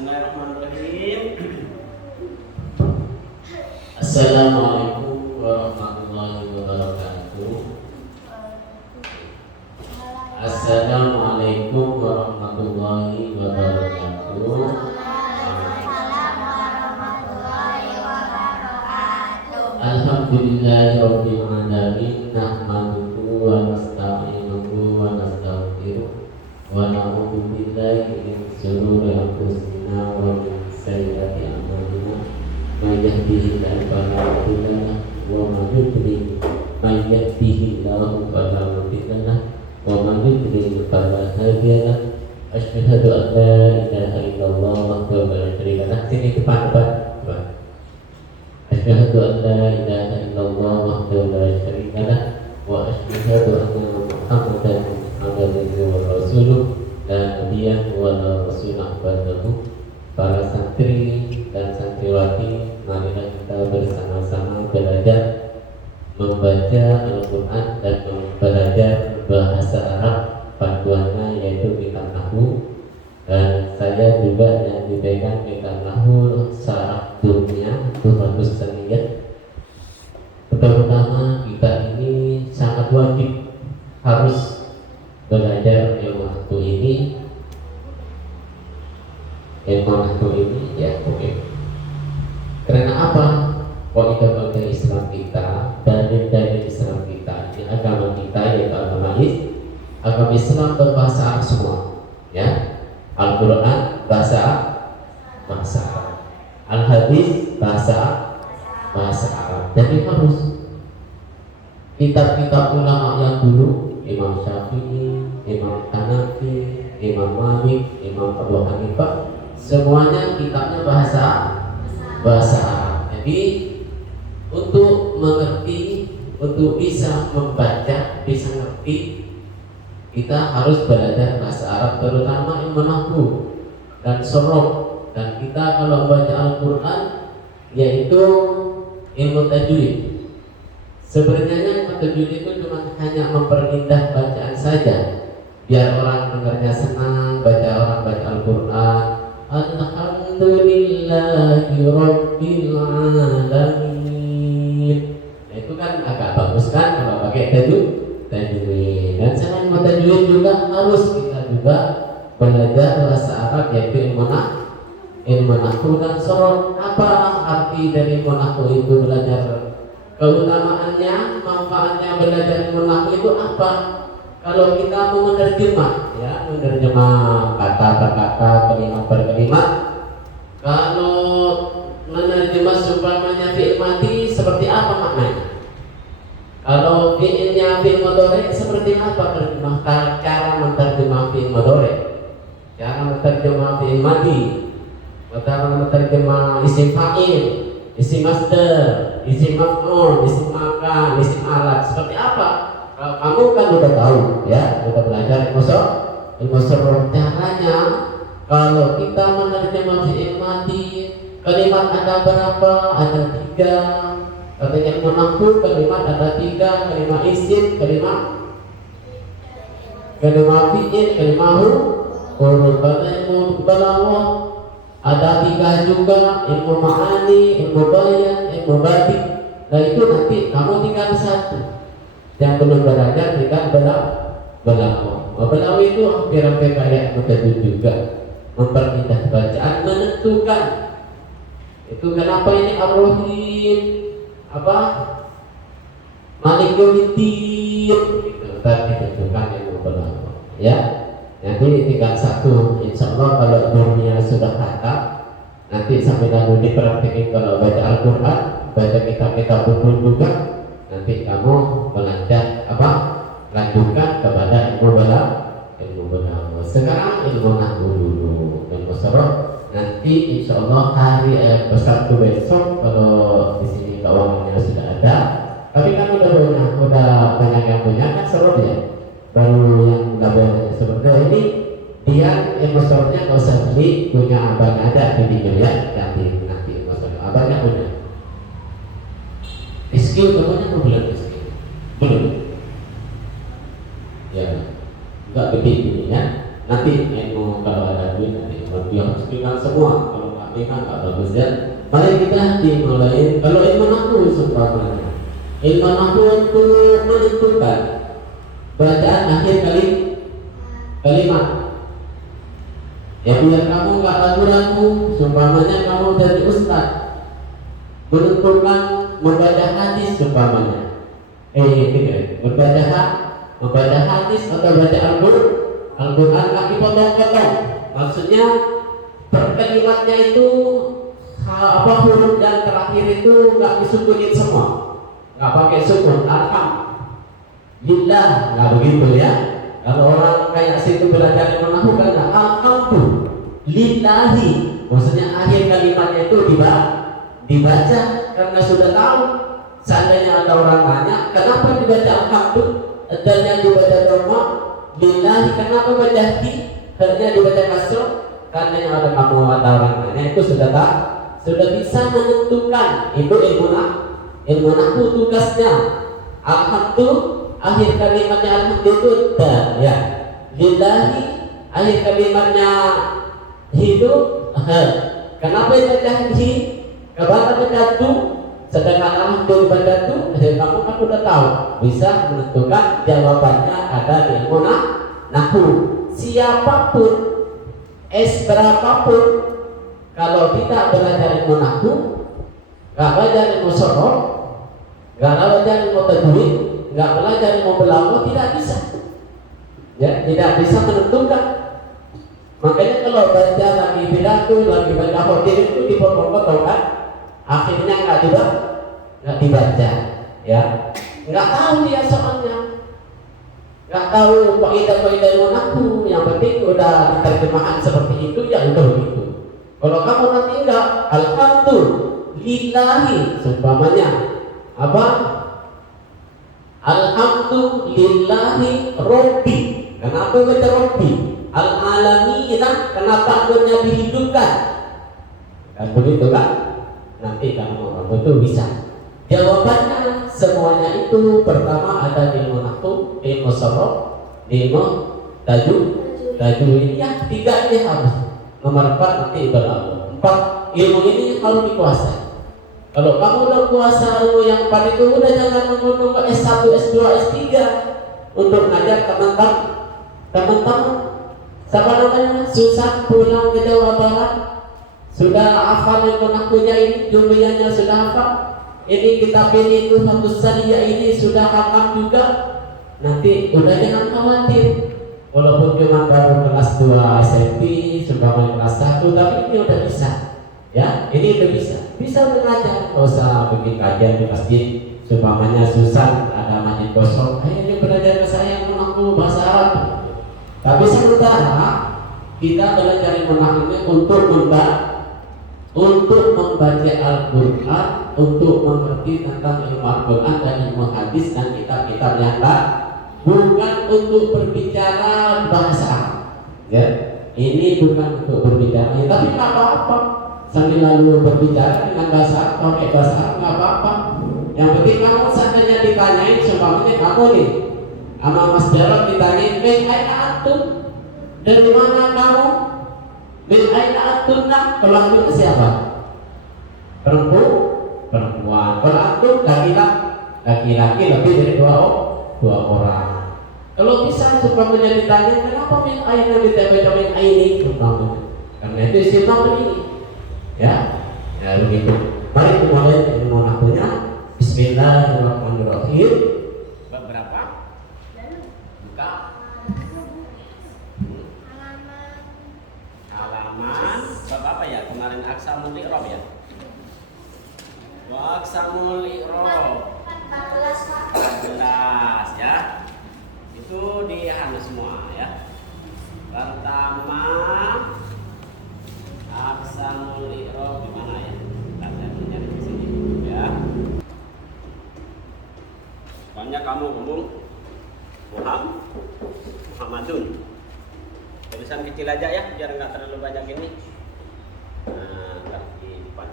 Bismillahirrahmanirrahim. Assalamualaikum warahmatullahi wabarakatuh. Assalamualaikum warahmatullahi wabarakatuh. Alhamdulillahirabbil alamin, nahmaduhu wa nasta'inuhu wa nastaghfiruh wa na'udzu billahi min shururi anfusina wa min sayyiati a'malina. May yahdihillahu fala mudilla lahu wa may yudlil fala mudilla lahu wa may yudlil fala hadiya lahu. Asyhadu an la ilaha illallah wahdahu la syarika lahu. Sini depan. Asyhadu an la ilaha illallah wahdahu la syarika lahu wa asyhadu anna Muhammadan abduhu wa rasuluh la nabiyya wa la rasulah ba'dahu. Para santri dan santriwati, marilah kita bersama-sama belajar membaca Al-Quran dan belajar bahasa Arab, panduannya yaitu kitab Nahwu. Dan saya juga yang dipegang kitab Nahwu secara dunia itu bagus sekali. Terutama kita ini sangat wajib harus belajar ilmu Nahwu ini. Ya oke. Karena apa? Kaidah Islam kita, dalil Islam kita, ini agama kita yaitu agama Islam berbahasa Arab semua, ya. Al-Quran bahasa Arab, Al-Hadis bahasa Arab. Jadi harus kitab-kitab ulama yang dulu, Imam Syafi'i, Imam Hanafi, Imam Malik, Imam Abu Hanifah, semuanya kitabnya bahasa Arab. Jadi untuk mengerti, untuk bisa membaca, bisa ngerti, kita harus belajar bahasa Arab, terutama ilmu nahwu dan sorof. Dan kita kalau baca Al-Quran yaitu ilmu tajwid. Sebenarnya ilmu tajwid itu cuma hanya memperindah bacaan saja, biar orang dengarnya senang, orang baca Al-Quran. Alhamdulillahi Rabbil Alamin. Nah, itu kan agak bagus kan kalau pakai tajwid. Dan selain tajwid juga harus kita juga belajar bahasa Arab, yaitu ilmu nahwu dan sorof. Apa arti dari ilmu nahwu itu? Belajar keutamaannya, manfaatnya belajar ilmu nahwu itu apa? Kalau kita mau menerjemah, ya, menerjemah kata per kata, kalimat per kalimat. Kalau menerjemah seumpamanya fi'il madi, seperti apa maknanya? Kalau fi'ilnya fi'il mudhari, seperti apa cara menerjemah fi'il mudhari? Cara menerjemah fi'il madi, cara menerjemah isim fa'il, isim masdar, isim maf'ul, isim makan, isim alat, seperti apa? Kamu kan udah tahu, ya, udah belajar ilmu sorof. Caranya kalau kita menerjemah fi'il madi, kalimat ada berapa? Ada 3. Katanya ilmu nahwu, kalimat ada 3, kalimat isim, kalimat fi'il, kalimat huruf. Katanya ilmu balaghah ada 3 juga, ilmu ma'ani, ilmu bayan, ilmu batik. Nah itu nanti kamu tinggal 1. Yang belum belajar kita balaghah. Balaghah itu hampir kayak mutajwid juga, mempermudah bacaan, menentukan. Itu kenapa ini Ar-Rahim, apa? Malik Yaumiddin, itu tadi ditentukan ilmu balaghah. Ya, nanti tinggal 1. Insya Allah kalau dunia sudah khatam, nanti sampai lalu dipraktikin kalau baca Al-Quran, baca kitab-kitab buku juga. Nanti kamu belajar lanjutkan kepada ilmu balaghah. Sekarang ilmu nahwu dulu, ilmu sorof. Nanti insya Allah hari Sabtu besok kalau di sini keuangannya sudah ada. Tapi kan udah banyak yang punya kan sorof ya. Baru yang nggak boleh seperti ini, dia ilmu sorofnya nggak usah beli, punya abang ada di video ya. Nanti ilmu sorof abangnya punya. Skill kamunya mau belum skill? Belum. Ya, enggak gede ini ya. Nanti ilmu kalau ada duit nanti ilmu dia harus pegang semua. Kalau nggak pegang nggak bagus ya. Mari kita dimulai. Kalau ilmu nahwu seumpamanya, ilmu nahwu untuk menentukan bacaan akhir kalimat. Ya biar kamu nggak ragu-ragu. Seumpamanya kamu dari ustaz menentukan membaca hadis seumpamanya. Membaca hadis atau baca Al-Quran nggak dipotong-potong. Maksudnya per kalimatnya itu huruf yang terakhir itu nggak disukunin semua, nggak pakai sukun. Alhamdulillah nggak begitu ya. Kalau orang kayak situ belajar ilmu nahwu kan alhamdulillahi, maksudnya akhir kalimatnya itu dibaca karena sudah tahu. Seandainya ada orang tanya kenapa dibaca alhamdulillah dan yang dibaca dhamma lillahi, kenapa baca hi hanya dibaca kasroh, karena yang ada kamu atau orang tanya itu sudah bisa menentukan. Itu ilmu nahwu tugasnya. Alhamdulillah akhir kalimatnya alhamdulillah dan ya lillahi akhir kalimatnya hidup. Kenapa baca hi kebaca baca tu, sedangkan alhamdulillah baca tu, kamu kan udah tahu, bisa menentukan jawabannya ada di ilmu nahwu. Siapapun berapapun kalau tidak belajar ilmu nahwu, nggak belajar ilmu sorof, nggak belajar ilmu tajwid, nggak belajar ilmu belaghah, tidak bisa. Ya, tidak bisa menentukan. Makanya kalau baca lagi pidato, lagi baca khotib itu dipotong-potong kan, akhirnya nggak dibaca. Ya, nggak tahu dia soalnya. Nggak tahu kaidah-kaidah ilmu nahwu, yang penting udah diterjemahan seperti itu ya udah begitu. Kalau kamu nanti enggak, alhamdulillahi seumpamanya apa? Alhamdulillahi Robbi. Kenapa baca Robbi? Al-alamina, kenapa akhirnya dihidupkan? Kan begitu kan? Nanti kamu itu bisa. Jawabannya semuanya itu pertama ada di ilmu nahwu, ilmu sorof, ilmu tajwid. Ya, tiga ini harus. Nomor 4 nanti belaghah. 4 ilmu ini harus dikuasai. Kalau kamu udah kuasa ilmu yang 4 itu, udah jangan menunggu ke S1, S2, S3 untuk ngajar teman-teman. Siapa namanya? Susah pulang ke Jawa Barat, sudah hafal ilmu nahwunya ini, jumlahnya sudah hafal. Ini kitab ini itu satu saja ini sudah hafal juga. Nanti udah jangan khawatir. Walaupun cuma baru kelas 2 SMP, sudah kelas 1, tapi ini udah bisa. Ya, ini udah bisa mengajar. Gak usah bikin kajian di masjid. Sumpamanya susah, ada masjid kosong. Ayo belajar ke saya mengaku bahasa Arab. Tapi sementara kita belajar mengaku untuk membaca Al-Quran, untuk mengerti tentang ilmu Al-Quran dan ilmu hadis dan kitab-kitab yang lain, bukan untuk berbicara bahasa Arab. Ya, ini bukan untuk berbicara, tapi nggak apa-apa. Sambil lalu berbicara dengan bahasa Arab, pakai bahasa Arab nggak apa-apa. Yang penting kamu seandainya ditanyain, seumpamanya kamu nih, sama Mas Jarod ditanyain, min aina antum? Dari mana kamu? Min aina antunna? Kalau antum siapa? Perempuan. Kalau antum laki-laki lebih dari dua orang. Kalau bisa seumpamanya ditanya, kenapa min aina ditanya min aini? Seumpamanya, karena itu istilah begini. Ya begitu. Mari kita mulai ilmu nahwunya. Bismillahirrahmanirrahim. Bab berapa? Buka. Halaman. Bab apa ya? Kemarin aqsamul i'rab ya. Wa aqsamul i'rab 14 ya. Itu di Hana semua ya. Pertama aqsamul i'rab di mana ya? Saya mencari di sini ya. Banyak kamu ngomong Muhammadun. Tulisan kecil aja ya, biar nggak terlalu banyak ini. Nah, di depan.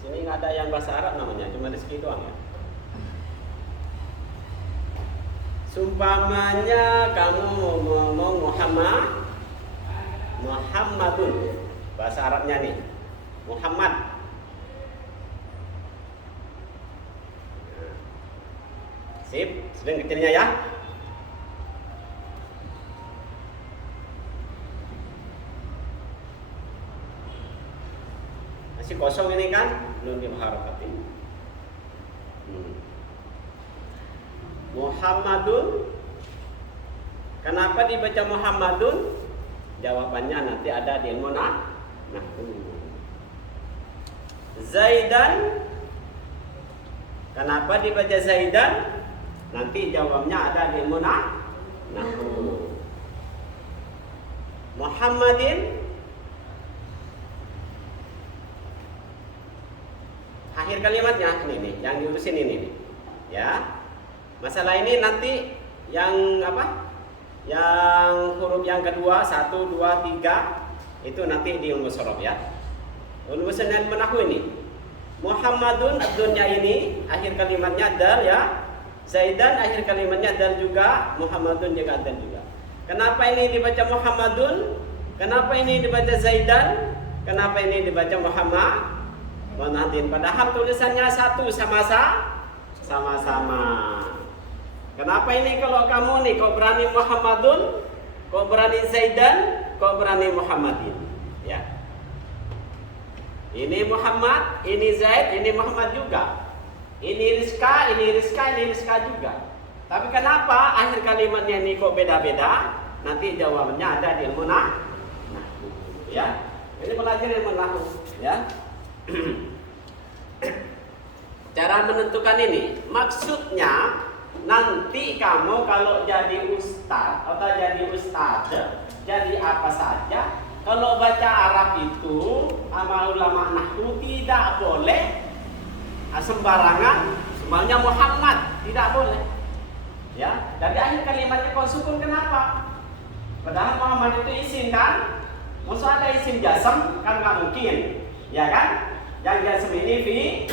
Sini nggak ada yang bahasa Arab namanya, cuma Rizki doang ya. Sumpamanya kamu mau ngomong Muhammadun. Bahasa Arabnya nih. Muhammad. Sip, sedang kecilnya ya. Masih kosong ini kan? Belum diharakatin. Muhammadun. Kenapa dibaca Muhammadun? Jawabannya nanti ada di ilmu nahwu. Zaidan. Kenapa dibaca Zaidan? Nanti jawabnya ada di ilmu nahwu. Muhammadin. Akhir kalimatnya ini nih, yang diurusin ini nih. Ya. Masalah ini nanti yang apa? Yang huruf yang kedua 1, 2, 3 itu nanti di ilmu sorof ya. Urusan yang menahu ini. Muhammadun abdunnya ini akhir kalimatnya dal ya. Zaidan akhir kalimatnya dal juga. Muhammadun juga dal juga. Kenapa ini dibaca Muhammadun? Kenapa ini dibaca Zaidan? Kenapa ini dibaca Muhammadin? Padahal tulisannya satu sama-sama. Kenapa ini kalau kamu nih kok berani Muhammadun, kok berani Zaidan, kok berani Muhammadin? Ya. Ini Muhammad, ini Zaid, ini Muhammad juga. Ini Rizka, ini Rizka, ini Rizka juga. Tapi kenapa akhir kalimatnya ini kok beda-beda? Nanti jawabannya ada di ilmu nahwu. Ya. Ini belajar ilmu nahwu, ya. Cara menentukan ini, maksudnya nanti kamu kalau jadi ustaz atau jadi ustazah, jadi apa saja, kalau baca Arab itu sama ulama nahwu tidak boleh sembarangan, semuanya Muhammad, tidak boleh. Ya, dari akhir kalimatnya kau sukun kenapa? Padahal Muhammad itu isim kan? Maksud ada isim jasam kan nggak mungkin, ya kan? Yang jasam ini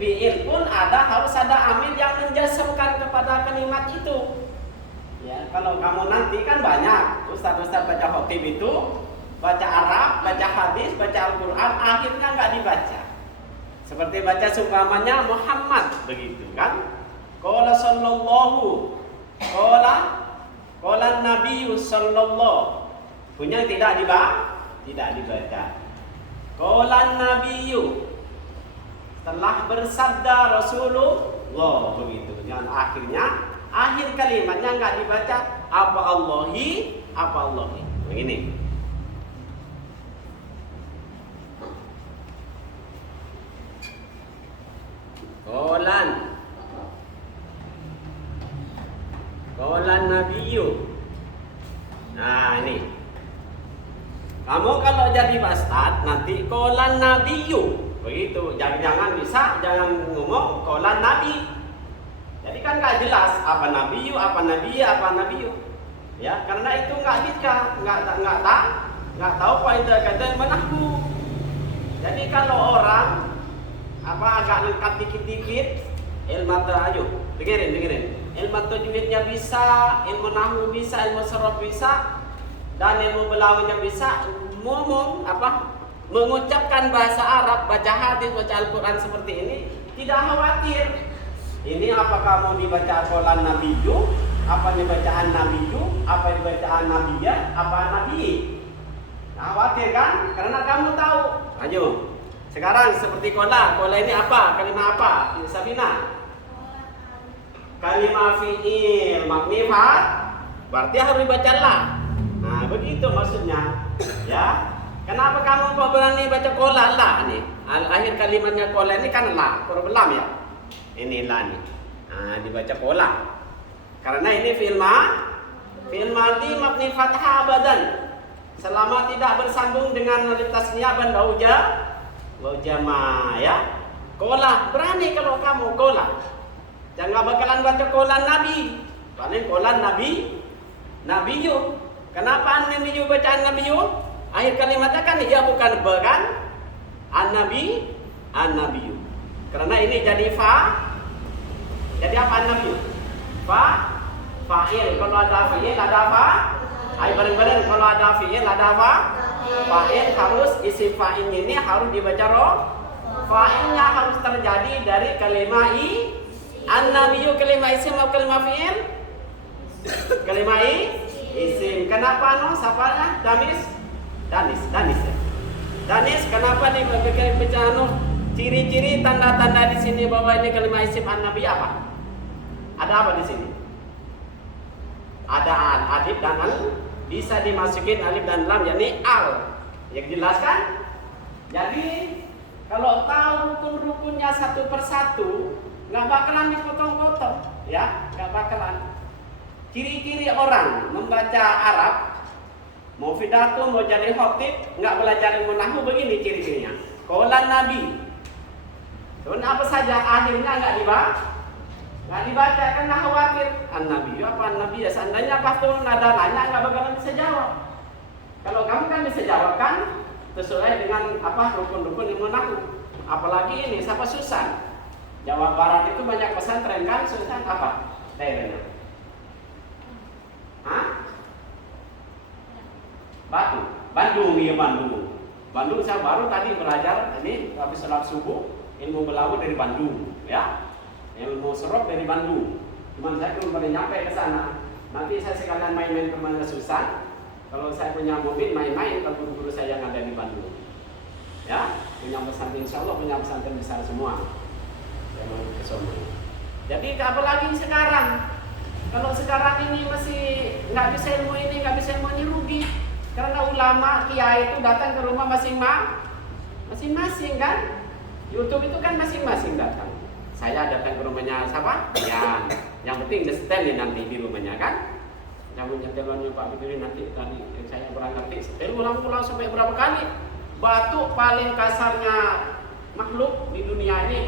fi'il pun harus ada amil yang menjasamkan kepada kalimat itu. Ya, kalau kamu nanti kan banyak ustaz-ustaz baca khotib itu baca Arab, baca hadis, baca Al-Quran, akhirnya nggak dibaca. Seperti baca seumpamanya Muhammad begitu kan? Qala sallallahu, qala Nabi sallallahu. Punya tidak dibaca. Qala Nabiyyu, telah bersabda Rasulullah begitu. Dan akhirnya akhir kalimatnya nggak dibaca apa Allahi. Begini. Qalan Nabiyyu. Nah ini. Kamu kalau jadi ustaz nanti qalan Nabiyyu. Begitu, jangan ngomong qalan Nabi. Jadi kan nggak jelas apa Nabiyyu, apa Nabiyyu. Ya, karena itu nggak tahu apa itu kata menahwu. Jadi kalau orang agak lengkap dikit-dikit, ilmu ayo, dengerin. Ilmu tajwidnya bisa, ilmu nahwu bisa, ilmu sorof bisa, dan ilmu balaghahnya bisa. Mengucapkan bahasa Arab, baca hadis, baca Al-Quran seperti ini, tidak khawatir. Ini apa kamu dibaca qalan Nabiyyu, apa dibacaan Nabiyyu, apa dibacaan Nabiyah, apa Nabi? Khawatir kan? Karena kamu tahu. Ayo. Sekarang seperti qala ini apa? Kalimat apa? Sabina. Kalimat fi'il mabni berarti harus dibaca la. Nah, begitu maksudnya. Ya. Kenapa kamu kok berani baca qala la nih? Akhir kalimatnya qala ini kan la, huruf lam ya. Ini la nih. Nah, dibaca qala. Karena ini fi'il madhi mabni fathah abadan. Selama tidak bersambung dengan alif tasniyah dan jama ya. Qala, berani kalau kamu qala. Jangan bakalan baca qala Nabi. Paling qala Nabiyyu. Kenapa Nabiyyu bacaan Nabiyyu? Akhir kalimatnya kan ya bukan kan? An-Nabiyyu. Karena ini jadi fa. Jadi apa An-Nabiyyu? Fa'il. Kalau ada fi'il ada Ayo bareng-bareng, kalau ada fi'il ada apa? Fa'il harus isim fa'il ini harus dibaca roh. Fa'ilnya harus terjadi dari kalimat an-nabiyyu kalimat isim atau kalimat fi'il? Kalimat isim. Kenapa no? Sapanya Danis ya. Danis, kenapa dibaca no? Ciri-ciri tanda-tanda di sini bahwa ini kalimat isim an-nabi apa? Ada apa di sini? Ada al, alif dan al, bisa dimasukin alif dan lam, yakni al. Yang jelaskan. Jadi kalau tahu rukun-rukunnya satu persatu, nggak bakalan dipotong-potong, ya, nggak bakalan. Ciri-ciri orang membaca Arab, mau pidato, mau jadi khotib, nggak belajar ilmu nahwu begini ciri-cirinya. Qaulan Nabi. Dan apa saja akhirnya nggak dibaca karena khawatir an-nabi apa an-nabi ya, seandainya pasti nada nanya nggak bakalan bisa jawab. Kalau kamu kan bisa jawab kan sesuai dengan apa rukun-rukun ilmu nahwu. Apalagi ini siapa Susan. Jawa Barat itu banyak pesantren kan, Susan apa daerahnya? Hah? Bandung ya Bandung saya baru tadi belajar ini habis sholat subuh ilmu belawu dari Bandung ya. Ilmu serok dari Bandung. Cuman saya belum pernah nyampe ke sana. Nanti saya sekalian main-main ke mana Susan. Kalau saya punya mobil main-main ke guru-guru saya yang ada di Bandung. Ya, punya pesantren, insya Allah punya pesantren besar semua. Saya mau ke sana. Jadi apalagi sekarang. Kalau sekarang ini masih nggak bisa ilmu ini, nggak bisa ilmu ini rugi. Karena ulama kiai itu datang ke rumah masing-masing kan. YouTube itu kan masing-masing datang. Saya datang ke rumahnya siapa? Ya, yang penting setel nanti di rumahnya kan. Yang nyetelnya Pak Biduri nanti tadi saya kurang ngerti. Setel ulang-ulang sampai berapa kali? Batu paling kasarnya makhluk di dunia ini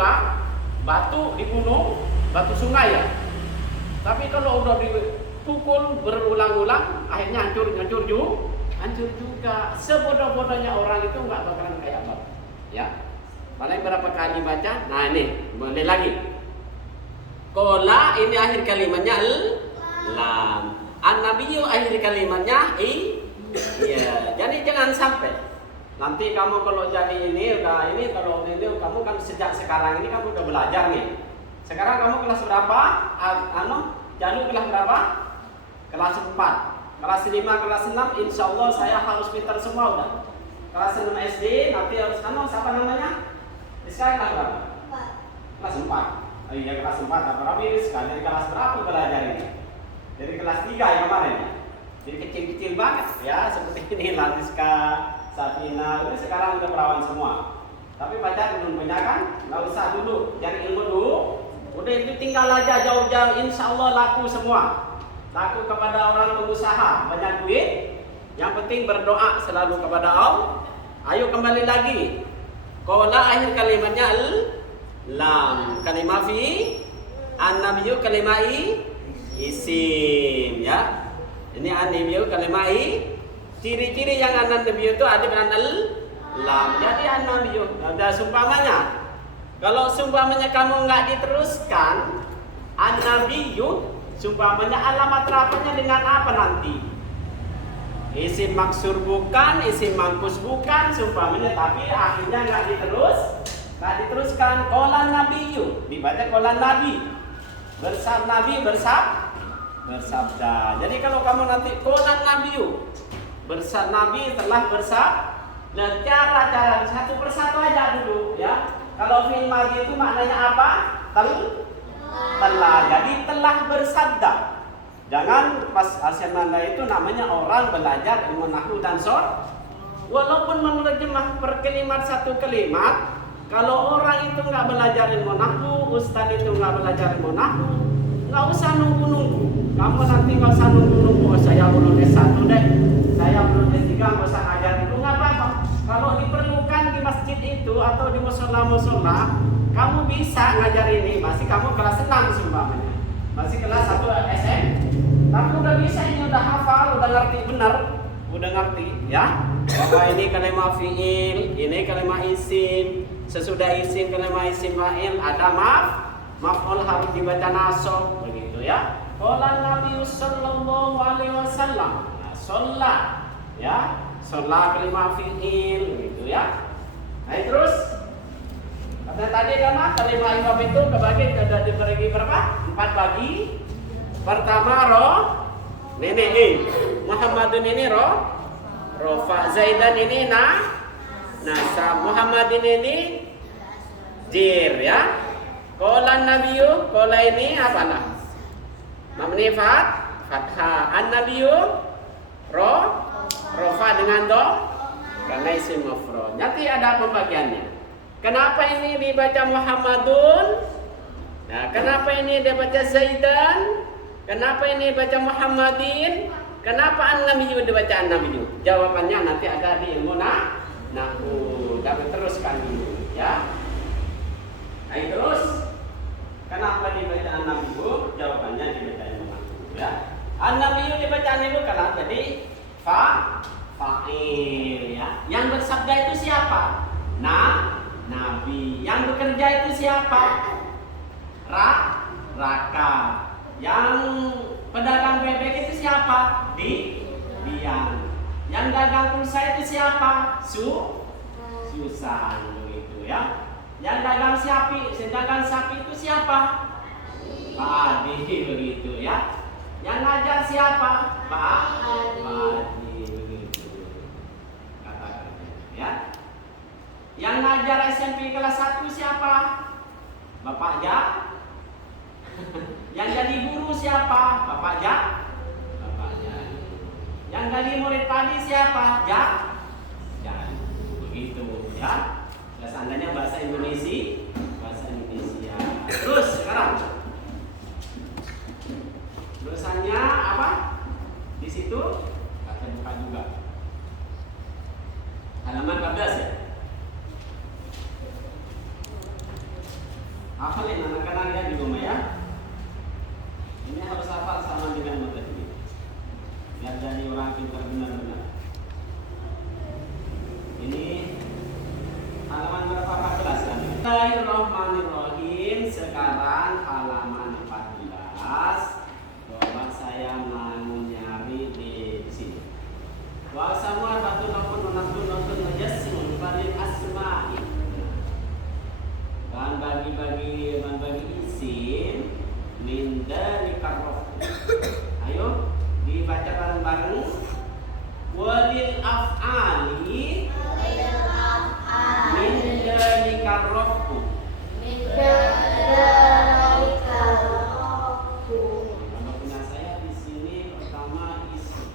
batu di gunung, batu sungai ya. Tapi kalau udah dipukul berulang-ulang, akhirnya hancur juga. Sebodoh-bodohnya orang itu nggak bakalan kayak apa, ya. Paling berapa kali baca? Nah ini, boleh lagi. Qala ini akhir kalimatnya lam. An-nabiyyu akhir kalimatnya ya. Jadi jangan sampai nanti kamu kalau jadi ini udah ini kalau ini kamu kan sejak sekarang ini kamu udah belajar nih. Sekarang kamu kelas berapa? Jalu kelas berapa? Kelas 4. Kelas 5, kelas 6 insyaallah saya harus pintar semua udah. Kelas 6 SD nanti harus siapa namanya? Sekarang kelas berapa? 4. Kelas 4. Oh iya kelas 4 berapa sekarang dari kelas berapa belajar ini? Dari kelas 3 yang kemarin ya. Jadi kecil-kecil banget ya seperti ini Latiska, Safina, ini sekarang udah perawan semua. Tapi pacar belum punya kan? Nggak usah dulu, cari ilmu dulu. Udah itu tinggal aja jauh-jauh insya Allah laku semua. Laku kepada orang pengusaha, banyak duit. Yang penting berdoa selalu kepada Allah. Ayo kembali lagi. Qala akhir kalimatnya lam. Kalimat fi an-nabiyyu kalimat isim ya. Ini an-nabiyyu kalimat ciri-ciri yang an-nabiyyu itu ada dengan lam. Jadi an-nabiyyu ada sumpamanya. Kalau sumpamanya kamu nggak diteruskan an-nabiyyu sumpamanya alamat rapanya dengan apa nanti? Isim maksur bukan, isim mangkus bukan, sumpamanya tapi akhirnya nggak diteruskan. Qala nabiyyu dibaca qala nabi. Bersabda. Jadi kalau kamu nanti qala nabiyyu nabi telah bersabda, cara satu persatu aja dulu ya. Kalau fi'il madhi itu maknanya apa? Telah. Jadi telah bersabda. Jangan pas asyamanda itu namanya orang belajar ilmu nahwu dan shorah. Walaupun menerjemah per kalimat satu kalimat, kalau orang itu nggak belajar ilmu nahwu, ustaz itu nggak belajar ilmu nahwu, nggak usah nunggu. Kamu nanti nggak usah nunggu. Oh, saya belum S1 deh, saya belum S3, nggak usah ngajar dulu, nggak apa-apa. Kalau diperlukan di masjid itu atau di musola, kamu bisa ngajar ini. Masih kamu kelas 6 sumpahnya, masih kelas 1 SM. Tapi udah bisa ini, udah hafal, udah ngerti benar, udah ngerti ya. Bahwa ini kalimat fi'il, ini kalimat isim. Sesudah isim kalimat isim fa'il ada maf'ul harus dibaca nasab begitu ya. Qala Nabi sallallahu alaihi wasallam. sholat, ya, sholat kelima fi'il, gitu ya. Nah terus, kata tadi kan kelima irob itu kebagi ada dibagi berapa? 4 bagi. Pertama Muhammadun ini rofa, Zaidan ini nasab, Muhammadin ini jir, ya. Qala nabiyyu, qala ini apa lah? Mabni fathah. An-nabiyyu rofa dengan karena isim maf'ul. Nanti ada pembagiannya. Kenapa ini dibaca Muhammadun? Nah, kenapa ini dibaca Zaidan? Kenapa ini baca Muhammadin? Kenapa an-nabiyyu dibaca an-nabiyyu? Jawabannya nanti ada di ilmu nahwu. Tapi teruskan dulu, ya. Nah, terus kenapa dibaca an-nabiyyu? Jawabannya dibaca ilmu nahwu, ya. An-nabiyyu dibaca an-nabiyyu karena tadi fa'il, ya. Yang bersabda itu siapa? Nabi. Yang bekerja itu siapa? Raka. Yang pedagang bebek itu siapa? Dian. Yang dagang pulsa itu siapa? Susan, begitu ya. Yang dagang sapi itu siapa? Pak Adi, begitu ya. Yang ngajar siapa? Pak Adi, begitu. Katakan ya. Yang ngajar SMP kelas 1 siapa? Bapak Yang jadi guru siapa? Bapak Yang jadi murid tadi siapa? Begitu ya. Seandainya bahasa Indonesia. Terus sekarang tulisannya apa? Di situ kita buka juga. Halaman 14 ya. Hafalin anak-anak ya di rumah ya. Ini harus hafal sama dengan materi. Biar jadi orang pintar benar-benar. Ini halaman berapa? 14 kan? Bismillahirrahmanirrahim. Sekarang halaman 14. Coba saya mau nyari di sini. Wa samwa batun najassun balil asma'i. Dan bagi isim min dalika rof. Ayo dibaca bareng-bareng. Walil af'ali min dalika rof. Kalau punya saya di sini pertama isim.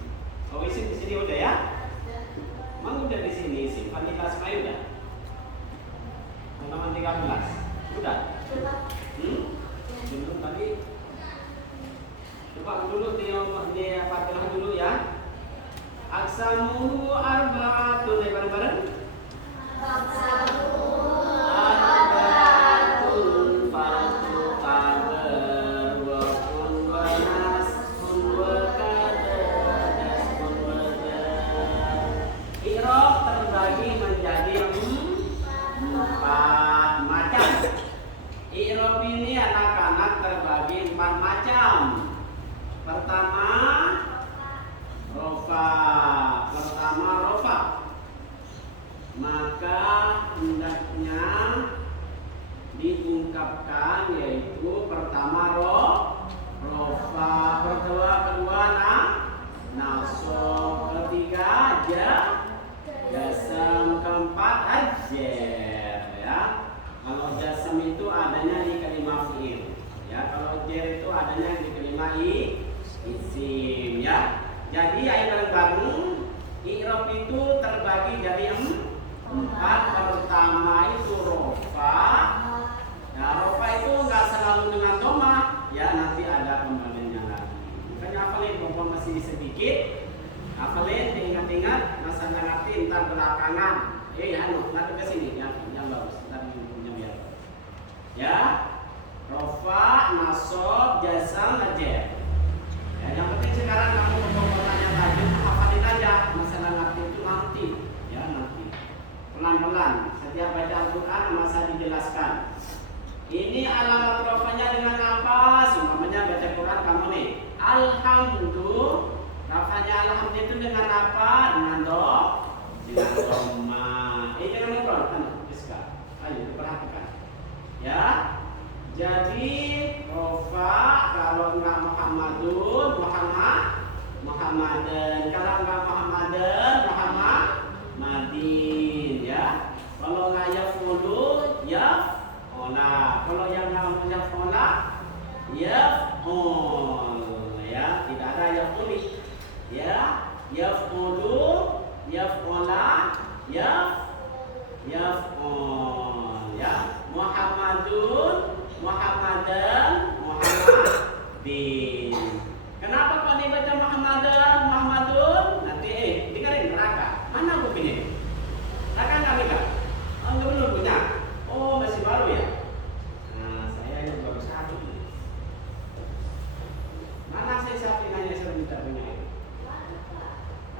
Oh isim di sini udah ya? Emang udah di sini isim Fadilah Asma'i udah? Halaman 13 udah? Belum tadi. Coba dulu dia Fatilah dulu ya. Aksamuhu arba'atun, bareng-bareng. Arba'atun fardu qadar wa kun wa nasun wa qadar nasun wa qadar. I'rab terbagi menjadi 4 macam. I'rab ini anak-anak terbagi 4 macam. Pertama rofa. Maka hendaknya diungkapkan yaitu pertama rofa, kedua nasab, ketiga jasam, keempat ajer ya. Kalau jasam itu adanya di kalimah fi'il ya, kalau jer itu adanya di kalimah isim ya. Jadi ayat bareng-bareng i'rab itu terbagi jadi 4. Pertama itu rofa. Nah, rofa itu nggak selalu dengan doma ya, nanti ada pembagiannya lagi. Makanya hafalin, walaupun masih sedikit hafalin, ingat-ingat, masa ngerti entar belakangan. Nanti ke sini yang bagus, entar punya biar. Ya, rofa, nasab, jasam, ajer. Ya, yang penting sekarang kamu pertanyaan tadi hafalin aja, masalah ngerti itu nanti ya, nanti pelan-pelan setiap baca Al-Quran masa dijelaskan. Ini alamat rofanya dengan apa? Semuanya baca Quran kamu nih. Alhamdulillah Rafanya alhamdulillah itu dengan apa? Dengan doma. Jangan ngobrol kan? Iska. Ayo diperhatikan. Ya. Jadi rofa kalau enggak Muhammadun, Muhammadan. Kalau enggak Muhammadan, Muhammadin. Ya. Kalau enggak yafulu, yaf'ula. Kalau yang enggak yaf'ula, yaf'ul. Ya, tidak ada yaf'uli. Ya, yaf'ulu, yaf'ula, yaf'ul. Ya, Muhammadun, Muhammadan, Muhammadin. Kenapa kok dibaca Muhammadan, Muhammadun? Nanti dengerin Raka. Mana bukunya? Raka enggak megang? Oh, enggak belum punya. Oh, masih baru ya? Nah, saya yang baru satu. Mana saya siapin aja saya minta punya itu?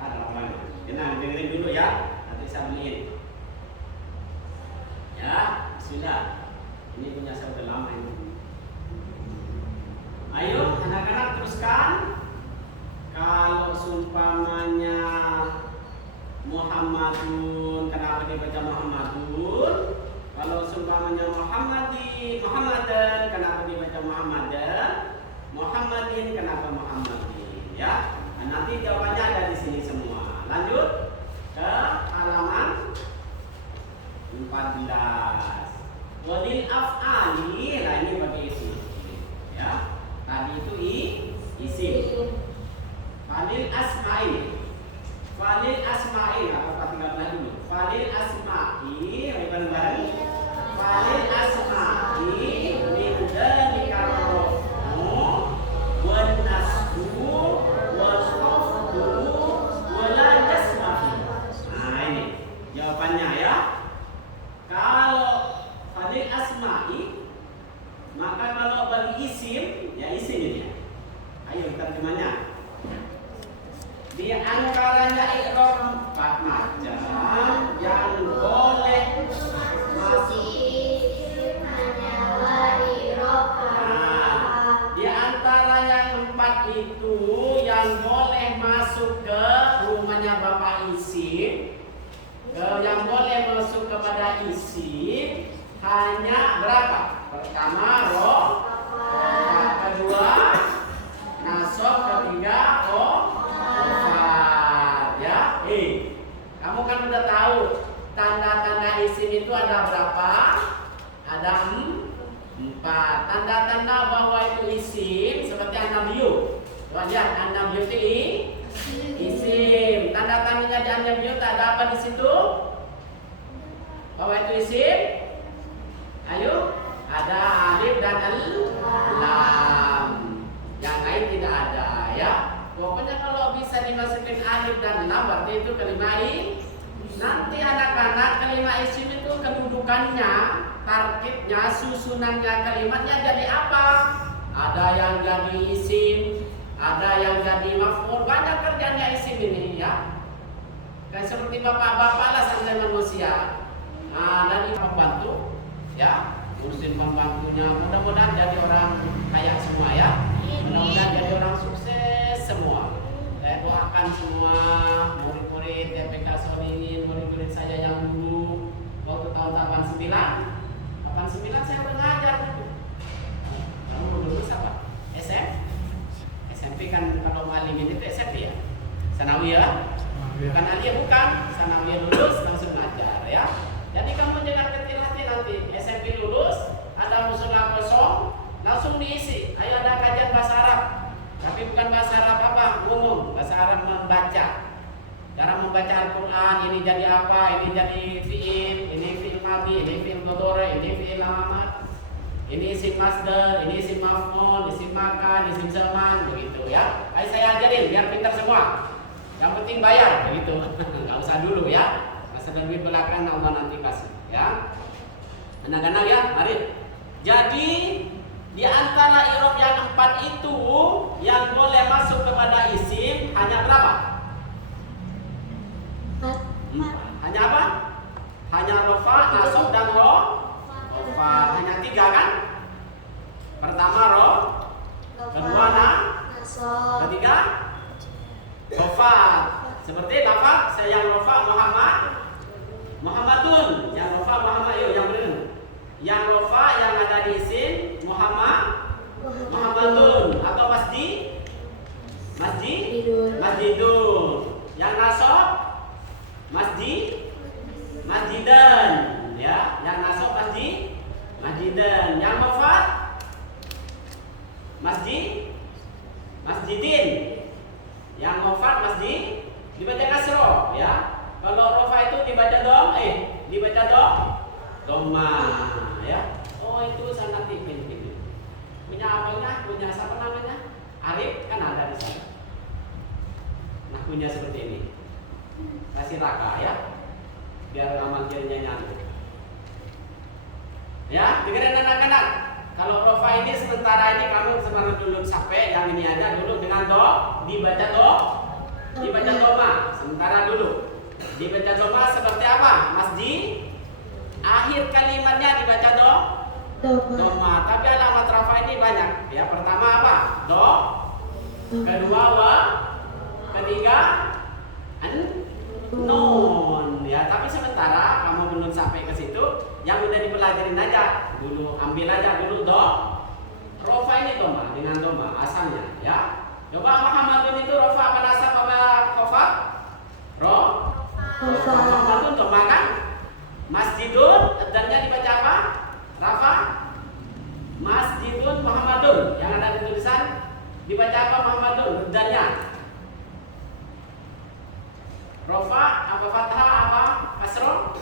Ada mana? Jangan dengerin dulu ya. Nanti saya beliin. Ya, sudah. Ini punya saya udah lama ini. Ayo, anak-anak teruskan. Kalau sumpamanya Muhammadun, kenapa dibaca Muhammadun? Kalau sumpamanya Muhammadan, kenapa dibaca Muhammadan? Muhammadin, kenapa Muhammadin? Ya, nah, nanti jawabannya ada di sini semua. Lanjut ke halaman 14. Walil af'ali, nah ini bagi isi. Ya, tadi itu isi. Falil asma'i. Falil asma'i, apa 13 dulu. Falil asma'i, bareng-bareng. Falil asma'i min dzalika rafu wan nasbu wal khafdu wala jasma fi. Nah, ini jawabannya ya. Kalau falil asma'i, maka kalau bagi isim, ya isim ini ya. Ayo terjemahnya. Di antaranya i'rab 4 macam yang boleh masuk. Di antara yang 4 itu yang boleh masuk ke rumahnya Bapak isim, yang boleh masuk kepada isim hanya berapa? Pertama roh, kedua nasab, ketiga ofat. Ya, kamu kan udah tahu tanda-tanda isim itu ada berapa? Ada 4. Tanda-tanda bahwa itu isim seperti an-nabiyyu. Lihat an-nabiyyu itu isim. Tanda-tandanya di an-nabiyyu ada apa di situ? Bahwa itu isim? Ayo, ada alif dan lam. Yang lain tidak ada ya. Pokoknya kalau bisa dimasukin alif dan lam berarti itu kelima Nanti anak-anak kelima isim itu kedudukannya, tarkibnya, susunannya kalimatnya jadi apa? Ada yang jadi isim, ada yang jadi maf'ul. Banyak kerjanya isim ini ya. Kayak seperti bapak-bapak lah sampai manusia. Nah, dan pembantu ya, ngurusin pembantunya. Mudah-mudahan jadi orang kaya semua ya. Mudah-mudahan jadi orang sukses semua. Saya doakan semua murid-murid TPK Solihin, murid-murid saya yang dulu waktu tahun 89 saya udah ngajar. Kamu lulus apa? SMP kan kalau ngalimin itu SMP ya? Sanawiyah? Bukan aliyah, bukan. Sanawiyah lulus langsung ngajar ya. Jadi kamu jangan kecil hati nanti. SMP lulus, ada musola kosong, langsung diisi. Ayo ada kajian bahasa Arab. Tapi bukan bahasa Arab apa? Umum, bahasa Arab membaca. Cara membaca Al-Quran, ini jadi apa? Ini jadi fi'il, ini fi'il madhi, ini fi'il mudhari, ini fi'il amar, ini isim masdar, ini isim maf'ul, isim makan, isim zaman, begitu ya. Ayo saya ajarin biar pintar semua. Yang penting bayar, begitu. Enggak usah dulu ya. Masa duit belakang Allah nanti kasih ya. Anak-anak ya, mari. Jadi di antara i'rab yang 4 itu yang boleh masuk kepada isim hanya berapa? Hanya apa? Hanya rafa, nasab dan rafa. Hanya 3 kan? Pertama roh, kedua ketiga Rofa. Seperti lafaz saya yang rofa Muhammadun. Yang rofa Muhammad, yuk yang benar. Yang rofa yang ada di isim Muhammadun atau masjidun. Yang nasab masjidan, ya. Yang nasab masjidan. Yang mufrad masjidin. Yang mufrad masjid dibaca kasroh, ya. Kalau rofa itu dibaca dhamma, ya. Oh, itu sangat tipis gitu. Punya apanya? Punya siapa namanya? Arif kan ada di sana. Nah, punya seperti ini. Kasih raka, ya. Biar amal kirinya nyambung. Ya, dengerin anak-anak. Kalau rofa ini sementara ini kamu sebenarnya dulu sampai yang ini aja dulu dengan dibaca dhamma. Sementara dulu dibaca dhamma seperti apa? Masjid. Akhir kalimatnya dibaca dhamma. Tapi alamat rofa ini banyak. Ya, pertama apa? Kedua ketiga nun. Ya, tapi sementara kamu belum sampai ke situ, yang udah dipelajarin aja dulu, ambil aja dulu rofa ini dhamma dengan dhamma asalnya, ya. Coba Muhammadun itu rofa apa nasab apa khafat? Rofa. Muhammadun dhamma kan? Masjidun dannya dibaca apa? Rafa. Masjidun Muhammadun yang ada di tulisan dibaca apa Muhammadun dannya? Rofa apa fathah apa kasroh?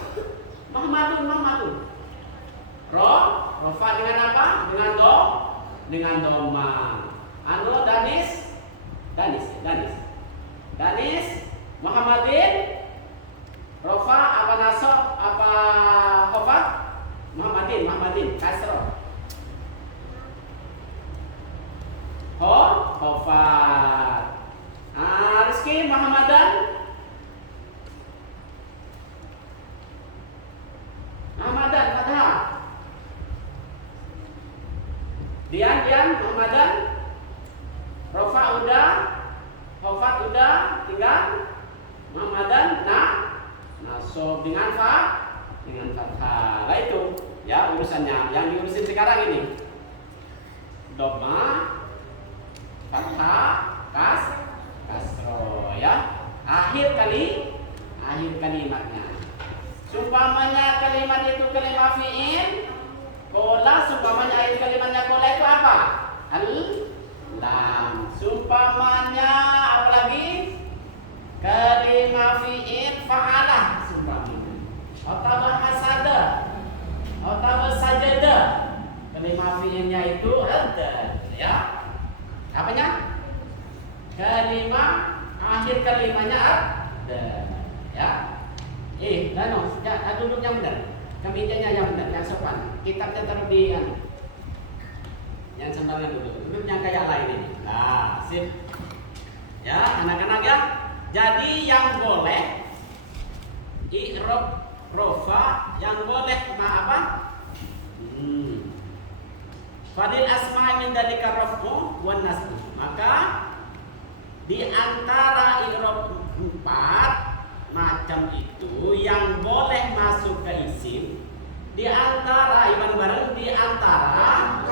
Muhammadun. Rofa dengan apa? Dengan dhamma. Danis Muhammadin. Rofa apa nasab apa khafat? Muhammadin kasroh. Khafat. Rizki Muhammadan fathah. Dian Muhammadan. Rofa udah, khafat udah, tinggal Muhammadan nasab dengan fathah. Nah itu ya urusannya. Yang diurusin sekarang ini dhamma, fathah, kasroh, ya. Akhir kalimatnya. Sumpamanya kalimat itu kalimat fi'il, kola sumpamanya akhir kalimatnya kola itu apa? Lam. Sumpamanya apalagi? Kalimat fi'il fa'alah sumpamanya. Atau hasada. Atau sajada. Kalimat fi'ilnya itu ada, ya. Apanya? Kalimat akhir kalimatnya ada, ya. Duduk yang benar. Kemejanya yang benar, yang sopan. Kitabnya taruh di yang sembarangan duduk yang kayak lain ini. Nah, sip. Ya, anak-anak ya. Jadi yang boleh i'rab rofa, yang boleh apa? Fadil asma min dalika raf'u wan nasbu. Maka di antara i'rab 4 macam itu yang boleh masuk ke isim, di antara iman bareng di antara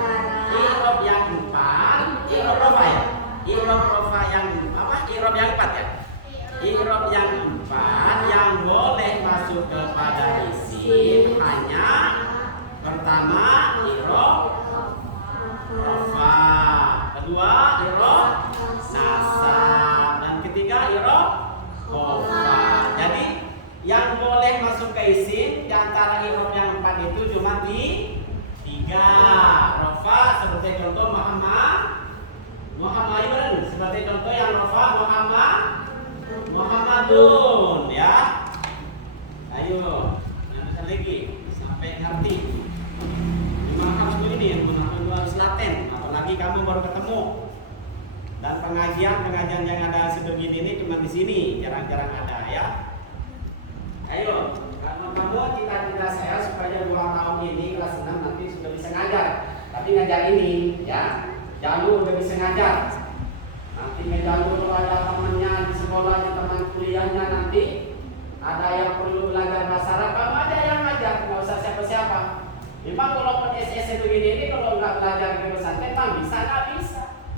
i'rab yang 4, i'rab rofa ya. I'rab rofa yang apa? I'rab yang 4 ya. I'rab yang 4 yang boleh masuk kepada isim hanya pertama i'rab rofa, kedua i'rab nasab, dan ketiga i'rab khafat. Jadi yang boleh masuk ke isim di antara i'rab yang 4 itu cuma di 3. Rofa seperti contoh Muhammadun, seperti contoh yang rofa Muhammadun, ya. Ayo, nanti lagi sampai ngerti. Gimana kamu ini yang harus laten, apalagi kamu baru ketemu. Dan pengajian yang ada sebegini ini cuma di sini, jarang-jarang ada, ya. Ayo, karena kamu cita-cita saya supaya 2 tahun ini kelas 6 nanti sudah bisa ngajar. Tapi ngajar ini, ya, jalur udah bisa ngajar. Nanti jalur ada temannya di sekolahnya, teman kuliahnya nanti ada yang perlu belajar bahasa Arab, kamu aja yang ngajar, nggak usah siapa-siapa. Memang kalau SS begini ini kalau nggak belajar di pesantren, nggak bisa.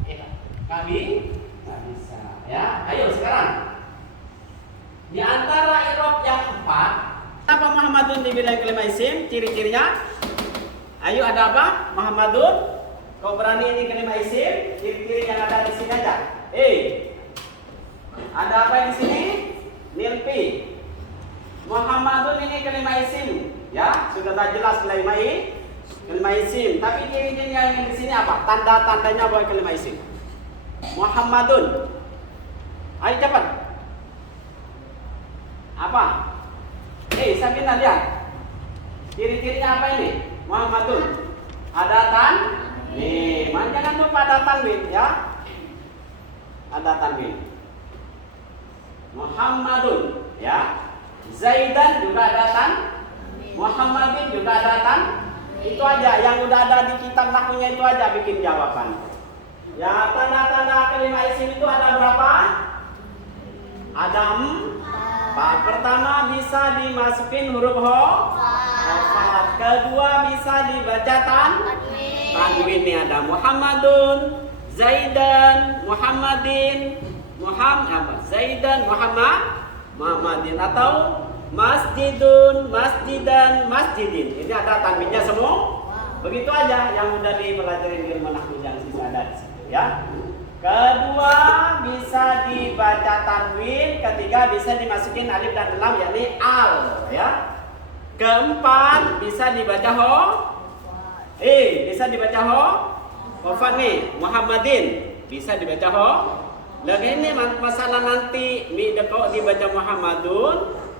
Ya, nggak bisa. Ya, ayo sekarang. Di antara i'rab yang 4, apa Muhammadun dibilang kelima isim? Ciri-cirinya? Ayo, ada apa? Muhammadun. Kau berani ini kelima isim? Ciri-ciri yang ada di sini aja. Ada apa di sini? Nilpi. Muhammadun ini kelima isim, ya sudah jelas kelima isim. Tapi ciri-ciri yang di sini apa? Tanda-tandanya buat kelima isim. Muhammadun. Ayo cepat. Apa? Sabina lihat. Ciri-cirinya apa ini? Muhammadun. Ada tanwin. Jangan lupa ada tanwin, ya. Ada tanwin. Muhammadun, ya. Zaidan juga ada Muhammadin juga ada Itu aja yang udah ada di kitab nahwunya, itu aja bikin jawaban. Ya, tanda-tanda kelima isim itu ada berapa? Ada 4. Pertama bisa dimasukin huruf hafat. Kedua bisa dibaca tanwin. Ini ada Muhammadun, Zaidan, Muhammadin, Zaidan, Muhammadin, atau masjidun, masjidan, masjidin. Ini ada tanwinnya semua. Begitu aja yang udah dipelajari di ilmu nahwu yang sudah ada di situ, ya. Kedua bisa dibaca tanwin, ketiga bisa dimasukin alif dan lam yakni al, ya. Keempat bisa dibaca bisa dibaca hofan nih, Muhammadin bisa dibaca Lagi ini masalah nanti kok dibaca Muhammadun,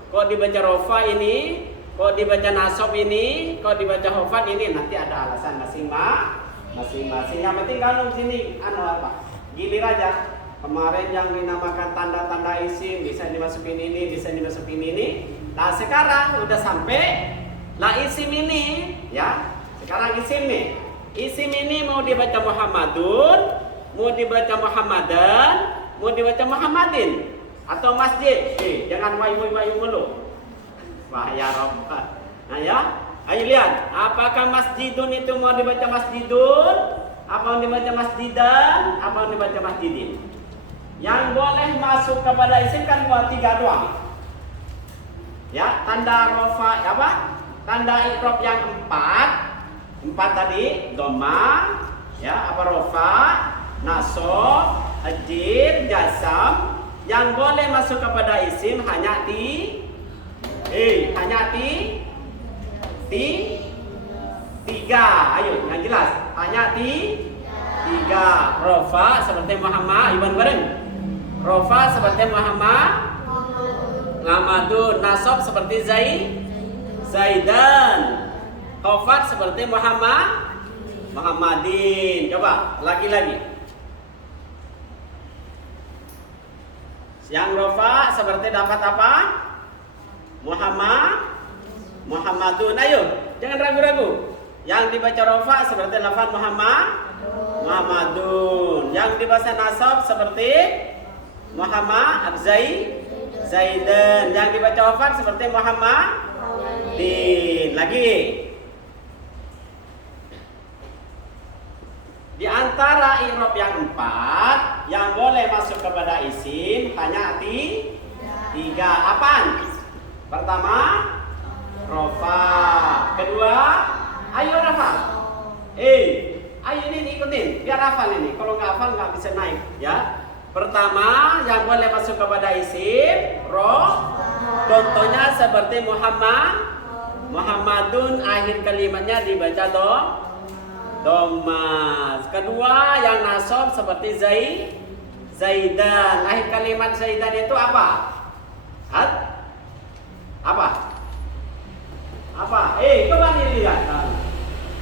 kok dibaca rofa ini, kok dibaca nasab ini, kok dibaca hofan ini, nanti ada alasan masing-masing. Yang penting kalau sini apa? Gilir aja. Kemarin yang dinamakan tanda-tanda isim bisa dimasukin ini, bisa dimasukin ini. Nah sekarang udah sampai lah isim ini, ya. Sekarang isim nih. Isim ini mau dibaca Muhammadun, mau dibaca Muhammadan, mau dibaca Muhammadin, atau masjid. Jangan wayu mulu. Wah ya Rabb. Nah ya, ayo lihat. Apakah masjidun itu mau dibaca masjidun, apa mau dibaca masjidan, apa mau dibaca masjidin? Yang boleh masuk kepada isim kan 3 doang. Ya, tanda rofa apa? Tanda i'rab yang 4 tadi, dhamma, ya, apa rofa, nasab, ajir, jasam. Yang boleh masuk kepada isim hanya tiga. Ayo, yang jelas. Hanya 3. Rofa seperti Muhammad, iban bareng. Rofa seperti Muhammadun. Nasab seperti Zaidan. Khafat seperti Muhammadin. Coba lagi. Yang rofa seperti dapat apa? Muhammadun. Ayo, jangan ragu-ragu. Yang dibaca rofa seperti lafaz Muhammadun. Yang dibaca nasab seperti Zaidan. Yang dibaca khafat seperti Muhammadin. Lagi. Di antara i'rab yang 4 yang boleh masuk kepada isim hanya 3. Apaan? Pertama, rofa. Kedua, ayo rafa. Ayo ini ikutin, biar hafal ini. Kalau nggak hafal nggak bisa naik, ya. Pertama, yang boleh masuk kepada isim contohnya seperti Muhammadun, akhir kalimatnya dibaca Dhamma. Kedua, yang nasab seperti Zaidan. Akhir kalimat Zaidan itu apa? Coba dilihat.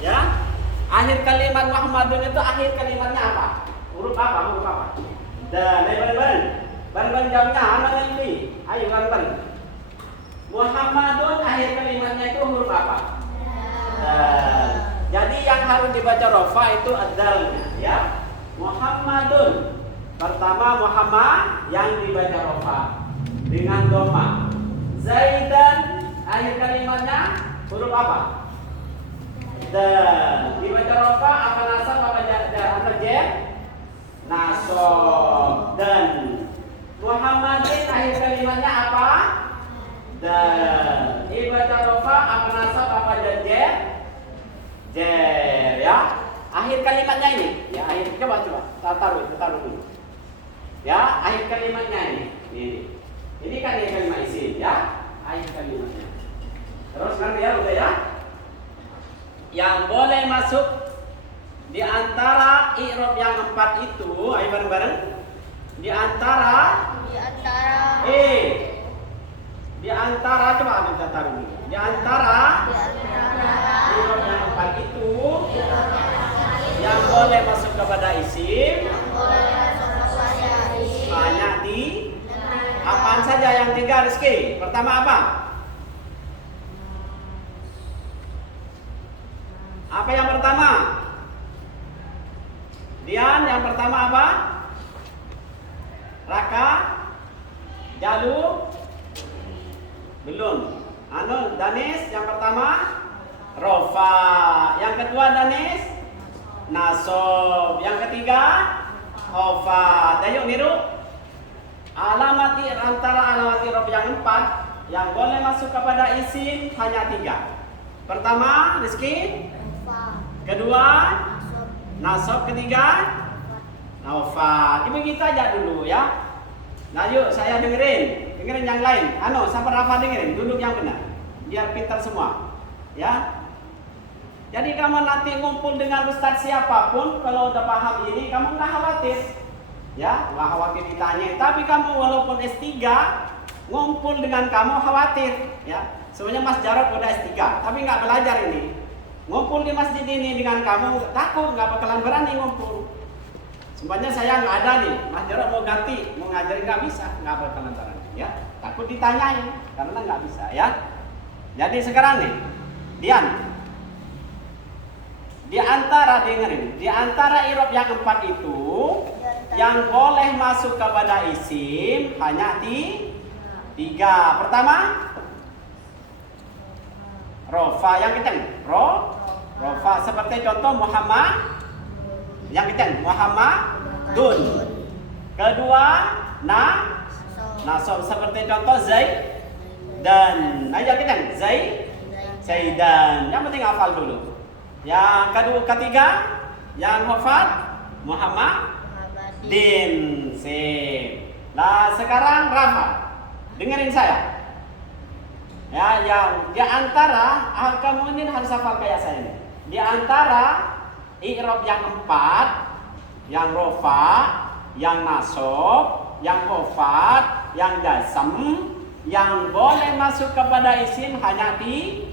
Ya. Akhir kalimat Muhammadun itu akhir kalimatnya apa? Huruf apa? Dan bareng jawabnya ana nanti. Ayo bareng. Muhammadun akhir kalimatnya itu huruf apa? Dan. Jadi yang harus dibaca rofa itu ad-dalnya, ya. Muhammadun. Pertama Muhammad yang dibaca rofa dengan doma. Zaidan akhir kalimatnya huruf apa? Dan dibaca rofa apa nasab apa jer? Nasab. Dan Muhammadin akhir kalimatnya apa? Dan dibaca rofa apa nasab apa jer? Jer ya. Akhir kalimatnya ini ya, akhir coba taruh dulu. Ya, akhir kalimatnya ini kan akhir kalimat isim ya, akhir kalimatnya. Terus ngerti ya udah ya? Yang boleh masuk di antara i'rab yang 4 itu, ayo bareng-bareng. Di antara coba kita taruh dulu. Di antara i'rab yang 4 itu yang boleh masuk kepada isim hanya di apaan saja yang 3 Rizky? Pertama apa? Apa yang pertama? Dian yang pertama apa? Raka? Jalu? Belum. Danis yang pertama? Rofa. Yang kedua Danis? Nasob. Yang ketiga? Khofa. Ayo niru. Antara alamat i'rab yang 4 yang boleh masuk kepada isim hanya 3. Pertama, Rizky. Kedua, nasab. Ketiga, khofa. Begitu aja dulu ya. Nah yuk saya dengerin yang lain. Siapa Rafa dengerin, duduk yang benar. Biar pintar semua. Ya. Jadi kamu nanti ngumpul dengan ustadz siapapun, kalau udah paham ini kamu nggak khawatir. Ya, nggak khawatir ditanya. Tapi kamu walaupun S3 ngumpul dengan kamu khawatir. Ya, sebenarnya Mas Jarod udah S3, tapi nggak belajar ini. Ngumpul di masjid ini dengan kamu takut, nggak bakalan berani ngumpul. Sebenarnya saya nggak ada nih, Mas Jarod mau ganti, mau ngajarin nggak bisa, nggak bakalan berani. Ya, takut ditanyain karena nggak bisa. Ya, jadi sekarang nih, Dian. Di antara i'rab yang 4 itu yang boleh masuk kepada isim hanya 3. Pertama, rofa yang kencang. Rofa seperti contoh Muhammad yang kencang, Muhammadun. Kedua, nasab seperti contoh Zaid dan yang kencang, Zaidan. Yang penting hafal dulu. Yang ketiga, yang hafal Muhammadin. Sip. Nah sekarang Rafa, dengerin saya. Ya, yang di antara kamu ini harus hafal kayak saya nih. Di antara i'rab yang 4, yang rofa, yang nasab, yang khafat, yang jazm, yang boleh masuk kepada isim hanya 3.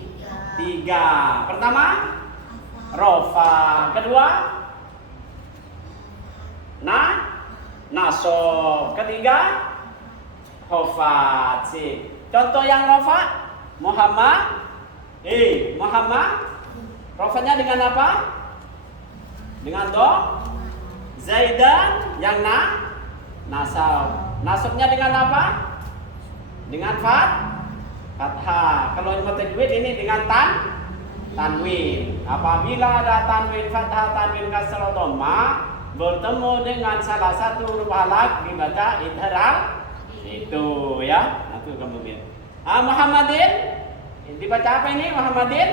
Pertama, rofa. Kedua, nasab. Ketiga, khafat. Contoh yang rofa, Muhammad. Rofanya dengan apa? Dengan Zaidan yang nasab. Nasabnya dengan apa? Dengan fathah. Kalau ilmu tajwid ini dengan tanwin. Apabila ada tanwin fathah, tanwin kasrah, dhamma bertemu dengan salah satu huruf halak dibaca idgham. Itu ya. Itu kemudian. Muhammadin dibaca apa ini? Muhammadin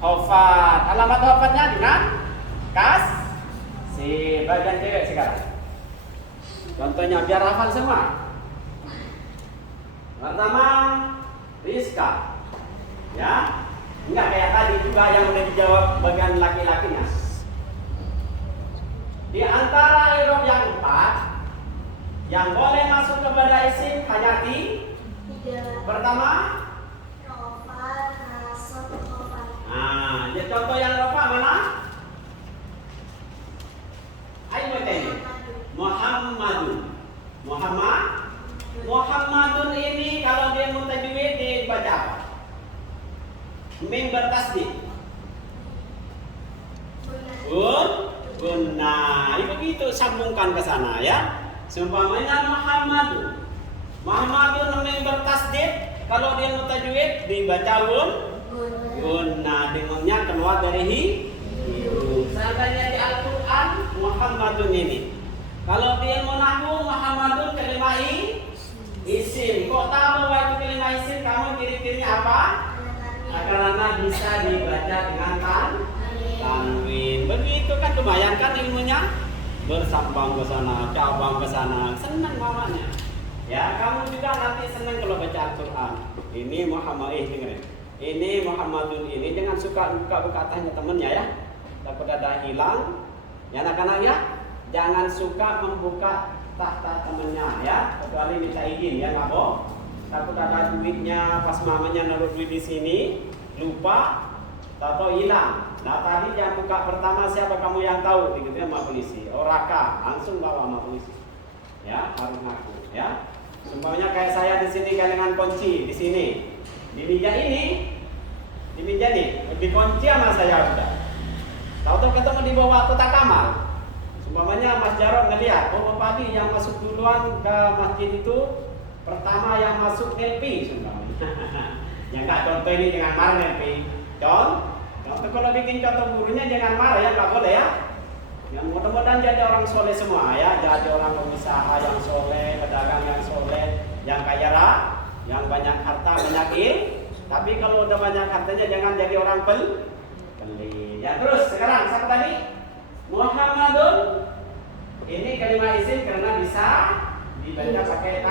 khafat. Alamat khafatnya dengan bagian cewek sekarang. Contohnya biar hafal semua. Pertama, Rizka. Ya. Enggak kayak tadi juga yang udah dijawab bagian laki-lakinya. Di antara i'rab yang 4 yang boleh masuk kepada isim hanya 3. Pertama, rofa, nasab, khafat. Jadi contoh yang rofa mana? Ayo baca ini. Muhammadun ini kalau dia mutajwid dibaca apa? Mim bertasdid. Nah, begitu sambungkan ke sana ya. Seumpamanya Muhammadun. Muhammadun namanya bertasdid, kalau dia mutajwid dibaca Nah, dengannya keluar dari hidung. Seandainya di Al-Quran Muhammadun ini, kalau dia mau nahwu Muhammadun kalimah isim. Kok tahu bahwa itu kalimah isim? Kamu ciri-cirinya apa? Karena bisa dibaca dengan tanwin. Begitu kan, lumayan kan ilmunya? Bersambang ke sana, cabang ke sana, senang mamanya. Ya, kamu juga nanti senang kalau baca Al-Quran. Ini Muhammad, dengerin. Ini Muhammadun ini jangan suka buka tanya temennya ya. Takut ada hilang. Ya anak-anak ya, jangan suka membuka tahta temennya ya. Kecuali minta izin ya, nggak boh. Takut ada duitnya pas mamanya naruh duit di sini, lupa atau hilang. Nah tadi yang buka pertama siapa kamu yang tahu? Gitu ya sama polisi. Oh Raka, langsung bawa sama polisi. Ya harus ngaku ya. Semuanya kayak saya di sini dengan kunci di sini. Di meja ini, dikunci sama saya udah. Tahu-tahu ketemu di bawah kotak kamar. Umpamanya Mas Jarod ngeliat, oh Bapak Adi yang masuk duluan ke masjid itu pertama yang masuk LP. Ya enggak, contoh ini jangan marah LP. Contoh kalau bikin contoh gurunya jangan marah ya, nggak boleh ya. Yang mudah-mudahan jadi orang soleh semua ya, jadi orang pengusaha yang soleh, pedagang yang soleh, yang kaya raya, yang banyak harta, banyak tapi kalau udah banyak hartanya jangan jadi orang pelit. Ya terus sekarang siapa tadi? Muhammadun. Ini kalimat isim karena bisa dibaca pakai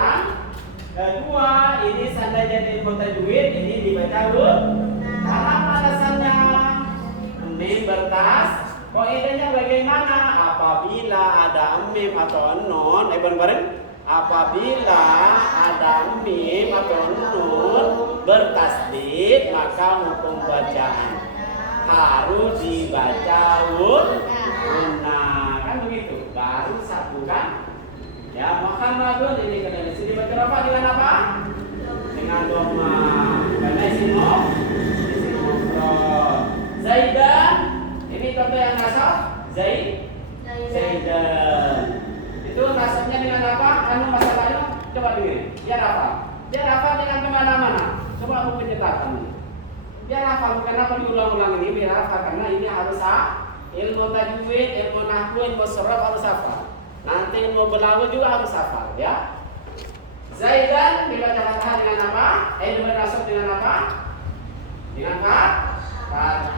kedua, ini seandainya di mutajwid ini dibaca karena alasannya mim bertas. Kaidahnya bagaimana? Apabila ada mim atau nun, bareng-bareng. Apabila ada mim atau nun bertasdid, maka hukum bacaan harus dibaca nah kan begitu. Baru satu kan? Ya Muhammadun ini kena dibaca apa dengan apa? Dengan doma. Karena isim mufrad. Zaidan. Ini contoh yang nasab Zaidan. Itu nasabnya dengan apa? Anu masalahnya coba dengerin. Biar apa? Biar apa dengan kemana-mana? Coba aku pencetakkan. Biar apa? Bukan apa diulang-ulang ini? Biar apa? Karena ini harus ilmu tajwid, ilmu nahwu, ilmu sharaf harus hafal. Nanti ilmu belaghah juga harus hafal ya. Zaidan dibaca fathah dengan apa? Nasab dengan apa? Dengan fathah.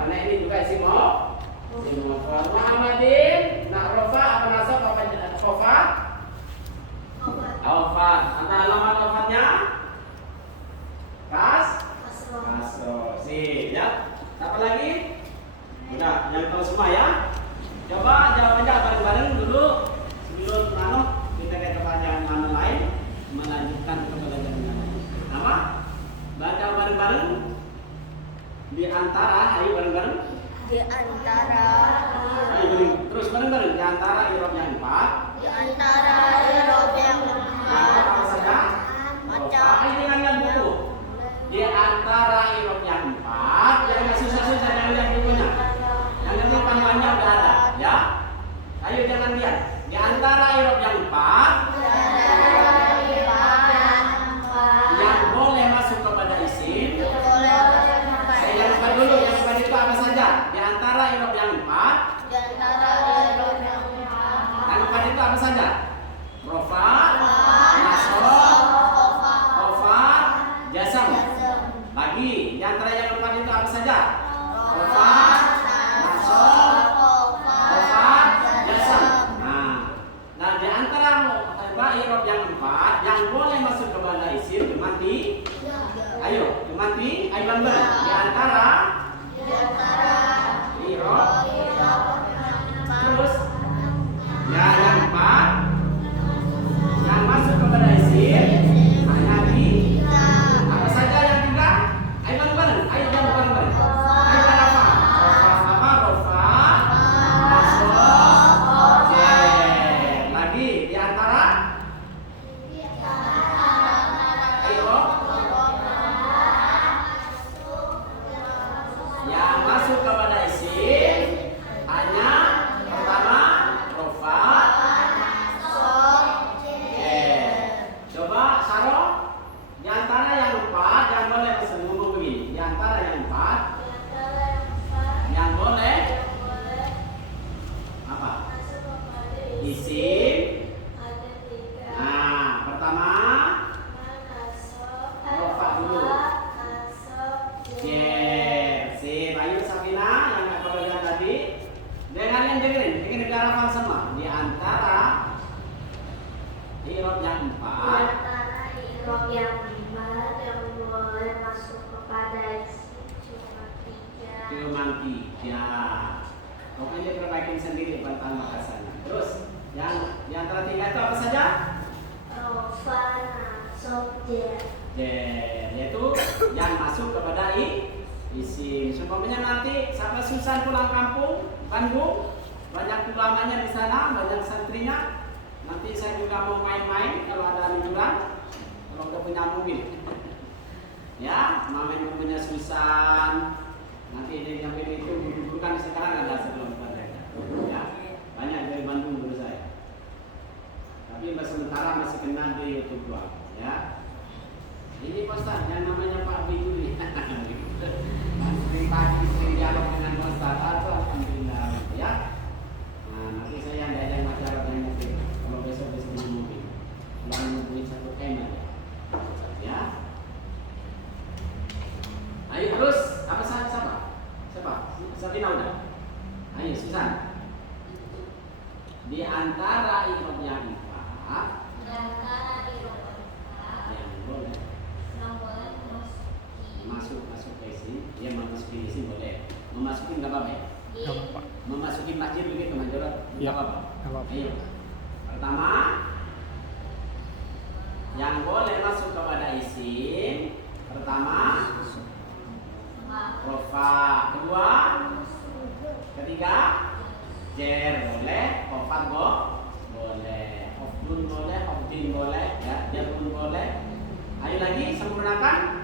Karena ini juga isim mufrad. Muhammadin nak rafa apa nasab apa khofa? Khofat. Antara alamat khofatnya kasroh. Sip ya. Apa lagi? Udah, yang tahu semua ya. Coba jawab aja bareng-bareng dulu sebelum kita ke pertanyaan lain, melanjutkan ke pelajaran lain. Apa? Baca bareng-bareng. Di antara, ayo bareng-bareng. Di antara Terus bareng-bareng di antara irob yang 4. Di antara irob yang 4. Apa saja? Macam Ini dengan buku. Di antara irob yang 4, yang susah-susah jangan lihat bukunya. Yang nanti panduannya udah ada, ya. Ayo jangan lihat. Di antara irob yang 4, yang boleh masuk kepada isim. Saya lupa dulu yang kepada itu apa saja. Di antara irob yang 4, yang kepada itu apa saja? Rofa, nasroh, khofat, jasam. Bagi di antara yang keempat itu apa saja? Rofa, nasroh, khofat, jasam. Nah di antara irob yang 4 yang boleh masuk kepada isim cuma di ayo bareng. Di antara irob terus ya yang 4 yang masuk kepada isim hanya di apa saja yang tiga? Ayo bareng-bareng. Ayo jawab bareng-bareng. Ayo apa? Rofa, nasroh, lagi di antara irob yang boleh masuk kepada cuma 3. Pokoknya perbaikin sendiri tentang makasana. Terus yang tertiga itu apa saja? rofa, nasab, jer. Yaitu yang masuk kepada isim. Seumpamanya nanti sahabat Susan pulang kampung Bandung, banyak ulamanya di sana, banyak santrinya. Nanti saya juga mau main-main kalau ada liburan, kalau udah punya mobil. Ya, main punya Susan. Nanti dia nyampe itu dulu kan sekarang ada sebelum mereka. Ya, banyak dari Bandung dulu saya. Tapi sementara masih kenal di YouTube doang. Ya. Ini Ustaz, yang namanya Pak Abi Juli. Sering pagi, sering dialog dengan Ustaz. Alhamdulillah. Ya. Nah, nanti saya yang ada masalah dengan mobil. Kalau besok punya mobil, kalau mau satu M aja. Ya. Ayo terus, apa siapa? Sabina udah. Ayo Susan. Di antara ikhram yang 4 yang boleh masuk ke isi, ya memasuki isi boleh. Memasuki nggak apa-apa ya? Memasuki masjid begitu manjurat nggak apa-apa. Ayo. Pertama, yang boleh masuk kepada isim pertama rofa, kedua, ketiga jer boleh, ofat boleh, ofdun boleh, ofdin boleh, ya, jarun boleh. Ayo lagi sempurnakan.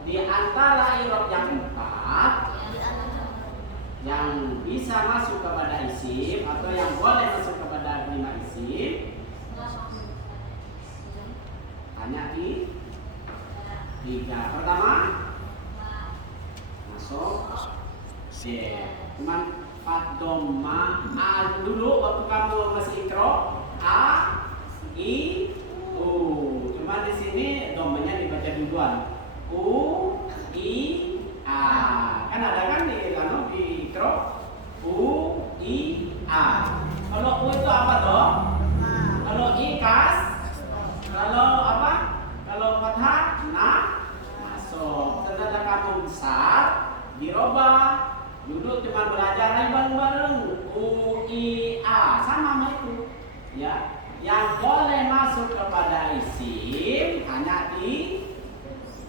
Di antara irob yang 4 yang bisa masuk kepada isim atau yang boleh masuk kepada kelima isim hanya di 3. Pertama masuk cuman fatdoma a dulu waktu kamu masih ikro a i u, cuma di sini domanya dibaca duluan u i a, kan ada kan di ikro u i a. Kalau u itu apa dong? Kalau i kas, kalau apa? Kalau fathah masuk. Tanda kamu besar dirubah, duduk cuma belajar bareng-bareng u i a sama itu ya. Yang boleh masuk kepada isim hanya di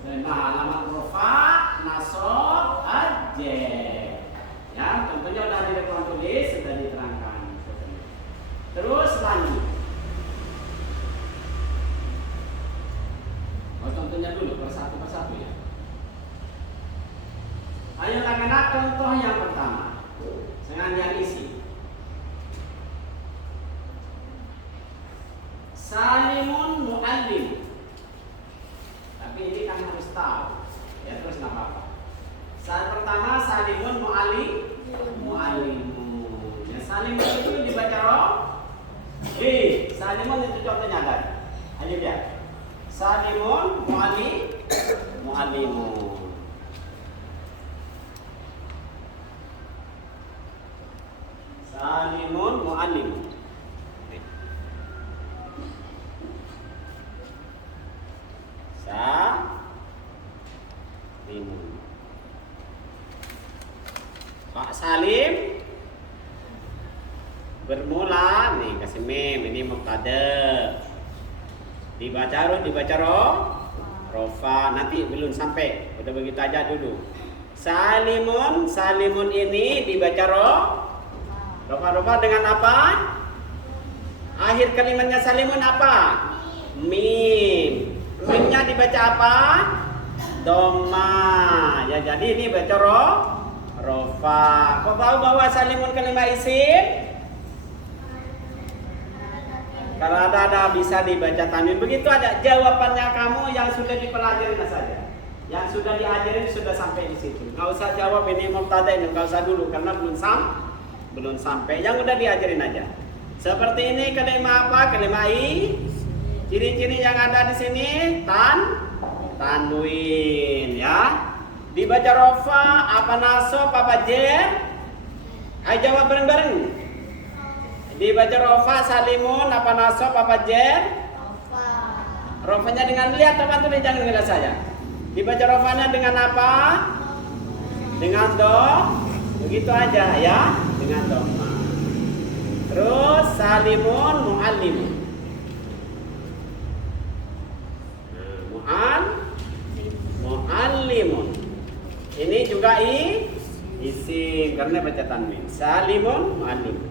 halaman rofa, nasab, ajr. Ya, tentunya sudah direkam tulis, sudah diterangkan. Terus lanjut. Contohnya dulu persatu ya. Ayo anak-anak, contoh yang pertama sengaja isi. Salimun muallim. Tapi ini kan harus tahu. Ya terus nggak apa-apa. Saat pertama salimun muallimun. Ya salimun itu dibaca roh. Salimun itu contohnya ada. Ayo lihat. Salimun muallimun. Salimun muallimun. Salimun. Pak Salim bermula nih kasih mem, ini mubtada. Dibaca rofa, nanti belum sampai, udah begitu aja dulu. Salimun ini dibaca rofa dengan apa? Akhir kalimatnya salimun apa? Mim. Mimnya dibaca apa? Doma. Ya jadi ini baca rofa. Kok tahu bahwa salimun kelima isim? Kalau ada bisa dibaca tanwin. Begitu ada jawabannya kamu yang sudah dipelajari saja. Yang sudah diajarin sudah sampai di situ. Nggak usah jawab ini mubtada ini, nggak usah dulu karena belum sampai. Yang udah diajarin aja. Seperti ini kelima apa? Kelima i. Ciri-ciri yang ada di sini tanwin ya. Dibaca rofa, apa nasab, apa jer? Ayo jawab bareng-bareng. Dibaca rofa salimun, apa nasab, apa jer? Rofanya dengan lihat teman tulis jangan dengan saya. Dibaca rofanya dengan apa? Dengan do. Begitu aja ya, dengan doma. Terus salimun muallimun. Muallimun. Ini juga isim karena baca tanwin. Salimun muallimun.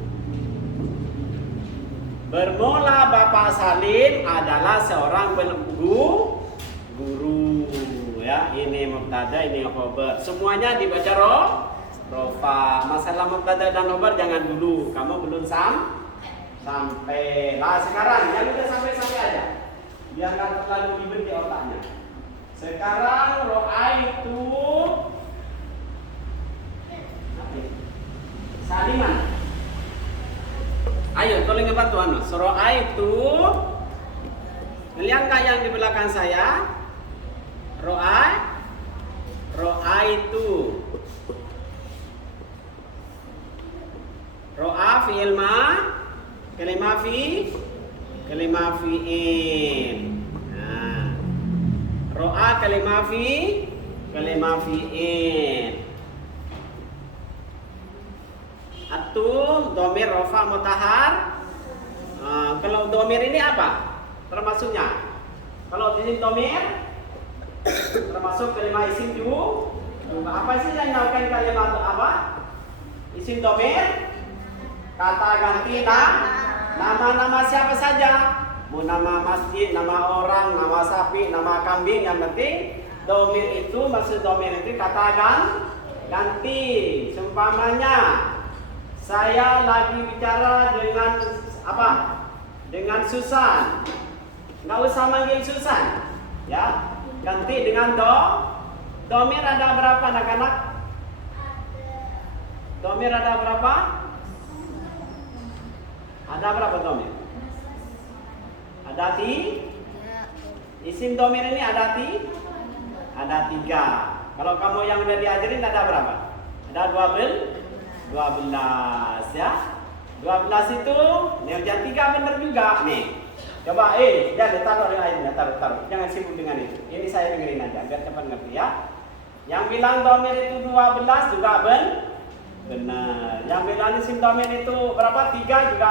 Bermula Bapak Salim adalah seorang guru ya. Ini mubtada, ini khabar. Semuanya dibaca rofa. Masalah mubtada dan khabar jangan dulu. Kamu belum sampai. Nah, sekarang yang udah sampai aja. Biar nggak terlalu ribet di otaknya. Sekarang ro'aitu Saliman. Ayo, tolong ngebantu anu. Ro'aitu. Lihat nggak yang di belakang saya? Ro'aitu. Ro'a fi'il ma, kalimah fi'il. Nah. Ro'a kalimah fi'il. Atu domir rofa mutahar. Kalau domir ini apa? Termasuknya. Kalau di sini domir termasuk kalimat isim juga. Apa sih yang dinamakan kalimat apa? Isim domir. Kata ganti nama siapa saja. Mau nama masjid, nama orang, nama sapi, nama kambing, yang penting domir itu maksud domir itu kata ganti. Seumpamanya saya lagi bicara dengan apa? Dengan Susan. Nggak usah manggil Susan, ya. Ganti dengan domir ada berapa anak-anak? Domir ada berapa? Ada berapa domir? Ada isim domir ini ada 3. Kalau kamu yang udah diajarin ada berapa? Ada 12 ya. 12 itu nerja 3 benar juga nih. Coba jangan taruh yang lainnya, taruh. Jangan sibuk dengan itu. Ini saya dengerin aja biar cepat ngerti ya. Yang bilang domir itu 12 juga benar. Yang bilang isim domir itu berapa? 3 juga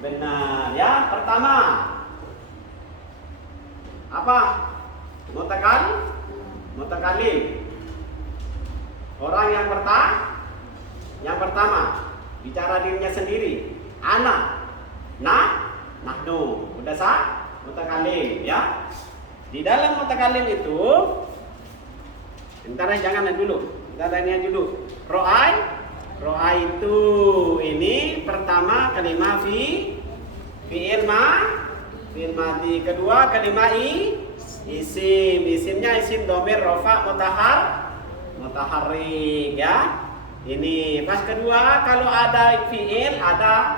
benar ya. Pertama apa? Mutakalim. Orang yang pertama bicara dirinya sendiri. Ana, nahnu. Udah mutakalim ya. Di dalam mutakalim itu entar jangan dulu. Kita tanya dulu. Ro'ai itu ini pertama kalimat fi'il madi. Kedua kalimat isim. Isimnya isim domir rofa mutaharrik ya. Ini pas kedua kalau ada fi'il ada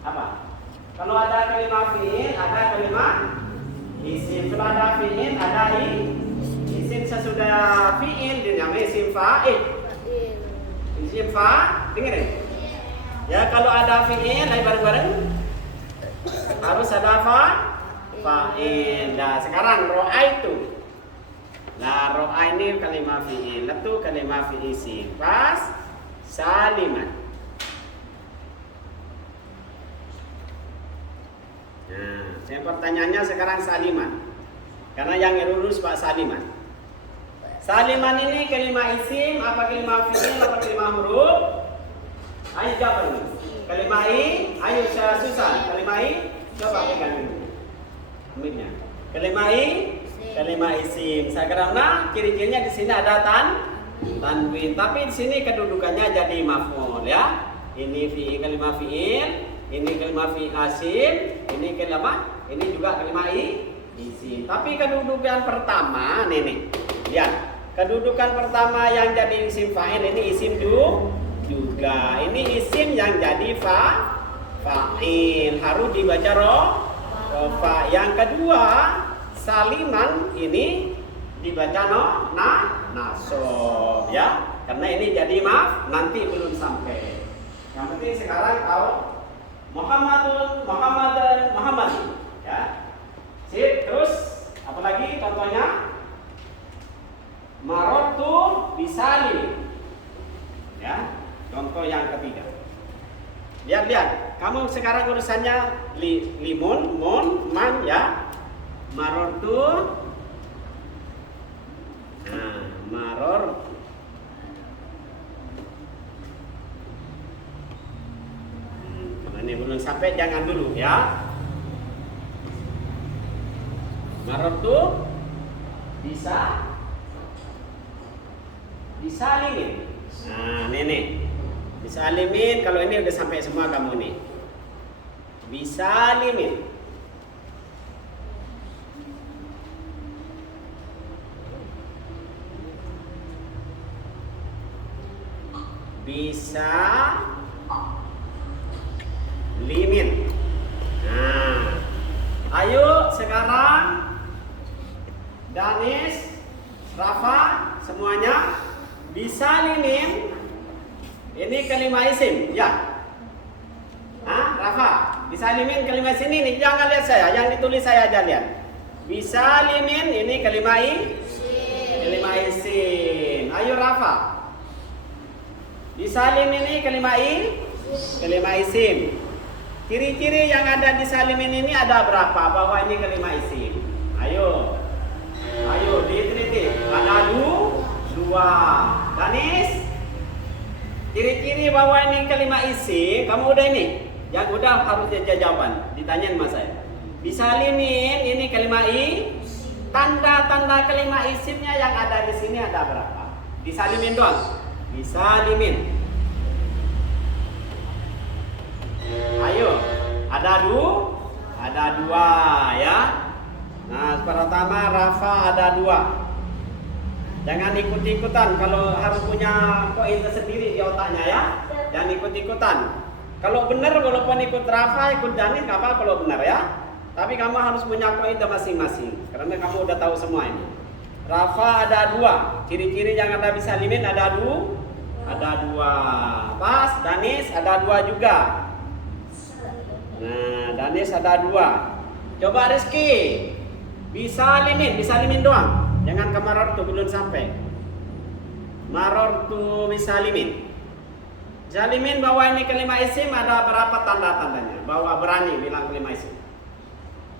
apa? Kalau ada kalimat fi'il ada kalimat isim. Kalau ada fi'il ada isim sesudah fi'il dinamai isim fa'il. Isim dengerin. Ya kalau ada fi'il ayo bareng-bareng harus ada fa'il. Nah sekarang ro'aitu. Nah, ro'a ini kalimat fi'il, itu kalimat fi'il isim. Pas saliman. Nah, pertanyaannya sekarang saliman. Karena yang lurus Pak saliman. Saliman ini kalimat isim, apa kalimat fi'il, apa kalimat huruf? Ayo jawab dulu. Kalimat ayo secara susah. Kalimat coba pegang dulu. Amitnya. Kalimat isim. Karena ciri-cirinya di sini ada tanwin, tapi di sini kedudukannya jadi maf'ul ya. Ini kalimat fi'il, ini kalimat fi'il isim, ini kalimat, ini juga kalimat isim. Tapi kedudukan pertama nih. Lihat. Kedudukan pertama yang jadi isim fa'il ini isim juga. Ini isim yang jadi fa'il harus dibaca rofa. Yang kedua saliman ini dibaca nasob ya, karena ini jadi nanti belum sampai. Yang penting sekarang tahu Muhammadun ya. Sip, terus apa lagi contohnya? Marortu bisalim. Ya, contoh yang ketiga. Lihat. Kamu sekarang urusannya limun, man ya. Marortu. Nah, maror. Ini belum sampai, jangan dulu ya. Marortu disalimin. Nah, ini disalimin. Kalau ini udah sampai semua kamu nih. Bisalimin. Bisa limin. Nah, ayo sekarang Danis, Rafa, semuanya bisa limin. Ini kelima isim, ya. Rafa, bisa limin kelima isim ini. Jangan lihat saya, yang ditulis saya aja lihat. Bisa limin ini kelima isim. Ayo Rafa. Bisa limin ini kelima isim. Ciri-ciri yang ada di salimin ini ada berapa? Bahwa ini kelima isim. Ayo diteliti. Ada dua. Danis, ciri-ciri bahwa ini kelima isim. Kamu udah ini? Yang udah harus jawaban. Ditanyain mas saya. Disalimin ini kelima tanda-tanda kelima isimnya yang ada di sini ada berapa? Disalimin doang. Disalimin. Ayo, ada dua ya. Nah, pertama Rafa ada dua. Jangan ikut-ikutan kalau harus punya poin tersendiri di otaknya ya. Jangan ikut-ikutan. Kalau benar walaupun ikut Rafa, ikut Danis nggak apa kalau benar ya. Tapi kamu harus punya poin masing-masing karena kamu udah tahu semua ini. Rafa ada dua. Ciri-ciri yang ada bisa limin ada dua. Pas, Danis ada dua juga. Nah, Danis ada dua. Coba Rizky, bisa limin doang. Jangan ke marortu belum sampai. Marortu bisa limin. Bisa limin bahwa ini kelima isim ada berapa tanda-tandanya? Bahwa berani bilang kelima isim.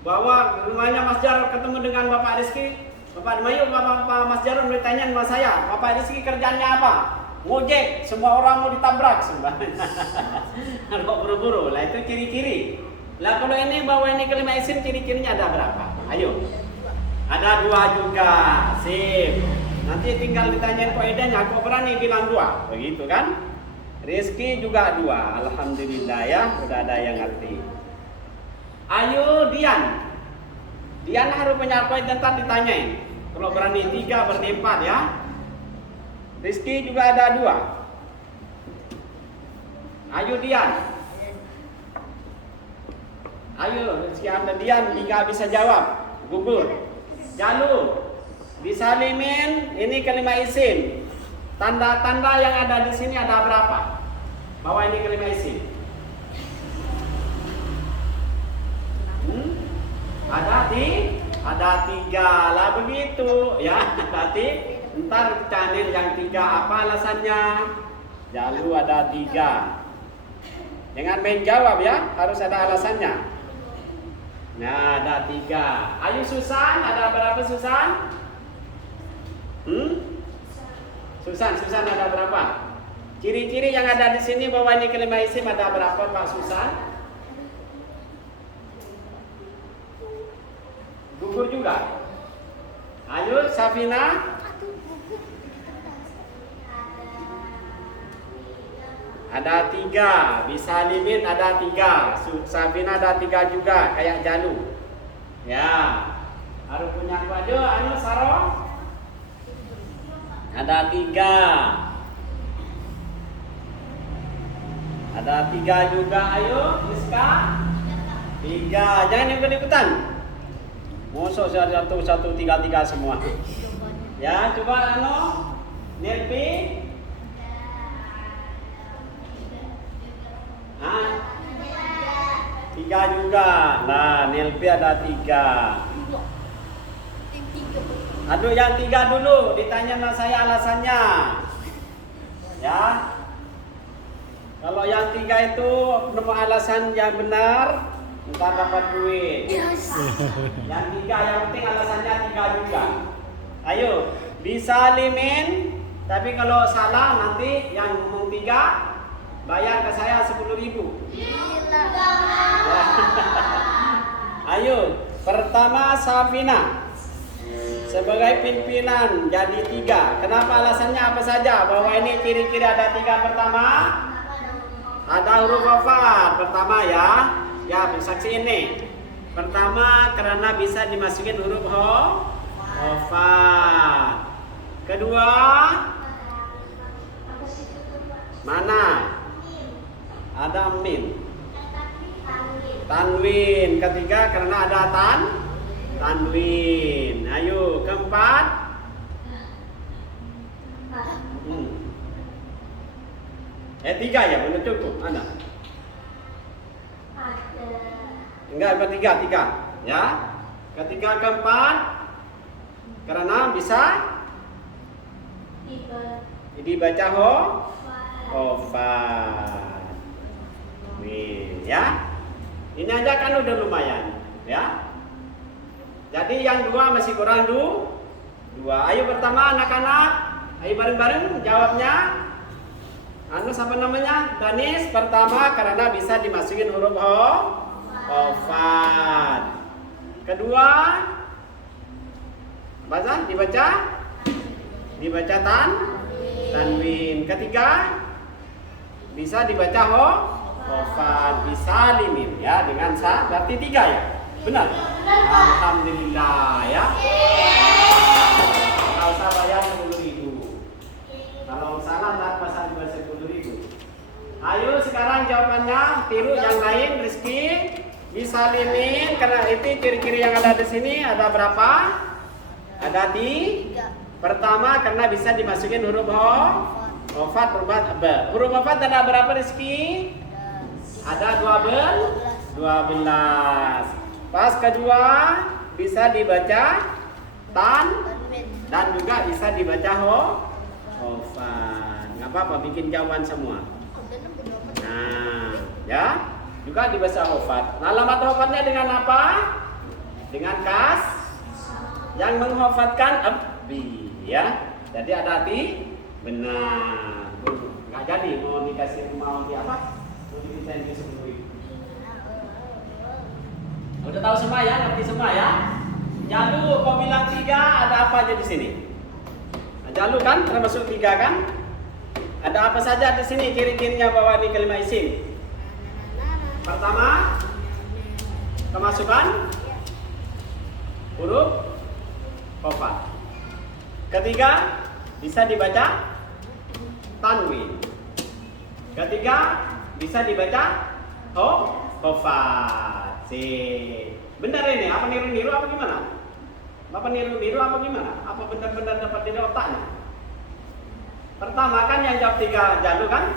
Bahwa rumahnya Mas Jarod ketemu dengan Bapak Rizky. Bapak Mayu, Bapak Mas Jarod bertanya sama saya, Bapak Rizky kerjanya apa? Ngojek, semua orang mau ditabrak sebenarnya. Kalau buru-buru, lah itu ciri-ciri. Lah kalau ini bawa ini kelima isim, ciri-cirinya ada berapa? Ayo. Ada dua juga. Sip. Nanti tinggal ditanyain kaidahnya, kok berani bilang dua? Begitu kan? Rizky juga dua. Alhamdulillah ya, udah ada yang ngerti. Ayo Dian. Dian harus punya kaidah tentang ditanyain. Kalau berani 3 berlipat ya. Rizky juga ada 2. Ayo Dian. Ayo Rizky ada Dian 3 bisa jawab. Gugur. Jalu. Bisa limin ini kelima isim. Tanda-tanda yang ada di sini ada berapa? Bahwa ini kelima isim. Ada 3 lah begitu ya. Nanti ntar channel yang 3 apa alasannya? Jalu ada 3. Jangan main jawab ya, harus ada alasannya. Nah ada 3. Ayo Susan, ada berapa Susan? Susan ada berapa? Ciri-ciri yang ada di sini bahwa ini kelima isim ada berapa Pak Susan? Gugur juga. Ayo Safina. Ada 3. Bisa limin ada 3. Safina ada 3 juga. Kayak Jalu. Ya. Harus punya baju. Anu Saro. Ada 3. Ada 3 juga. Ayo Rizka. 3. Jangan ikut-ikutan. Mosok 1, 3 semua. Ya, coba anu Nirpi. 3 Tiga juga. Nah, Nilpi ada 3. Aduh, yang 3 dulu. Ditanya sama saya alasannya. Ya. Kalau yang 3 itu nemu alasan yang benar, ntar dapat duit. Yang 3 yang penting alasannya 3 juga. Ayo, bisa limin. Tapi kalau salah nanti yang ngomong 3 bayar ke saya 10.000. Ayo, pertama Safina sebagai pimpinan jadi 3. Kenapa alasannya apa saja? Bahwa ini ciri-ciri ada 3. Pertama, ada huruf hafal. Pertama ya, bersaksi ini. Pertama karena bisa dimasukin huruf hafal. Kedua, mana? Ada mim. Tanwin. Ketiga karena ada tanwin. Ayo, keempat. Tiga ya, benar cukup. Ada? Enggak, tiga. Ya. Ketiga, keempat. Karena bisa dibaca hafal. Nih, ya. Ini aja kan udah lumayan, ya. Jadi yang 2 masih kurang 2. Ayo pertama anak-anak, ayo bareng-bareng jawabnya. Siapa namanya? Danis. Pertama karena bisa dimasukin huruf hafal. Kedua, dibaca tanwin. Ketiga, bisa dibaca hafal, bisa limin ya dengan berarti 3 ya. Benar? Alhamdulillah ya. Enggak usah bayar 10.000. Kalau salah tak pasal dibayar 10.000. Ayo sekarang jawabannya tiru yang lain. Rizky bisa limin karena itu ciri-ciri yang ada di sini ada berapa? Ada 3. Pertama karena bisa dimasukin huruf hafal huruf hafal ada berapa Rizky? Ada 12. Pas kedua bisa dibaca dan juga bisa dibaca hafal. Enggak apa-apa bikin jawaban semua. Nah, ya. Juga dibaca hafal. Nah, alamat hafalnya dengan apa? Dengan kas yang menghafalkan abdi ya. Jadi ada benar. Enggak jadi mau dikasih mau di apa? Mau dimintain 10.000. Udah tahu semua ya, ngerti semua ya? Jalu kau bilang 3 ada apa aja di sini? Jalu kan termasuk 3 kan? Ada apa saja di sini ciri-cirinya bahwa ini kalimat isim? Pertama, kemasukan huruf hafal. Ketiga, bisa dibaca tanwin. Ketiga, bisa dibaca hafal. Benar ini? Apa niru-niru apa gimana? Bapak niru-niru apa gimana? Apa benar-benar dapat di otaknya? Pertama kan yang jawab 3 Jalu kan?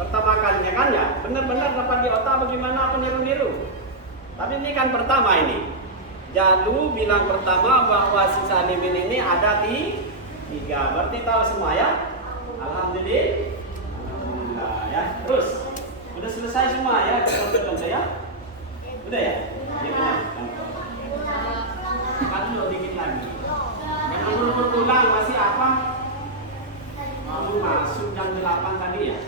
Pertama kalinya kan ya? Benar-benar dapat di otak bagaimana apa niru-niru? Tapi ini kan pertama ini. Jalu bilang pertama bahwa sisa limin ini ada 3. Berarti tahu semua ya? Alhamdulillah ya. Terus udah selesai semua ya? Contoh saya. Udah ya? Kan dulu dikit lagi. Yang belum berulang masih apa? Kamu masuk jam 8 tadi ya?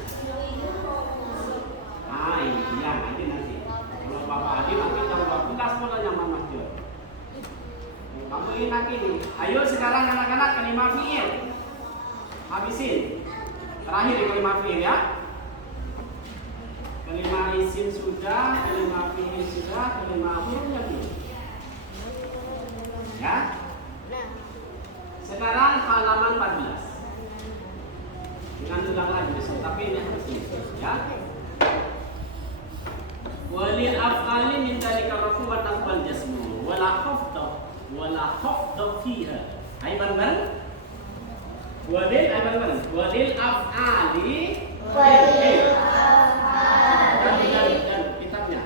Iya nanti. Kalau Bapak Adi nanti jam 12 mulanya Mama Jo. Kamu ingat ini. Ayo sekarang anak-anak kalimat fi'il. Habisin. Terakhir kalimat fi'il ya. Kalimat isim sudah, kalimat fi'il sudah, kalimat hurufnya belum. Ya. Sekarang halaman 14. Jangan ulang lagi besok, tapi ini harus ya. Walil af'ali min dzalika rafu wa taqbal jasmu wala khafda fiha. Ayo bareng-bareng. Walil af'ali dan kitabnya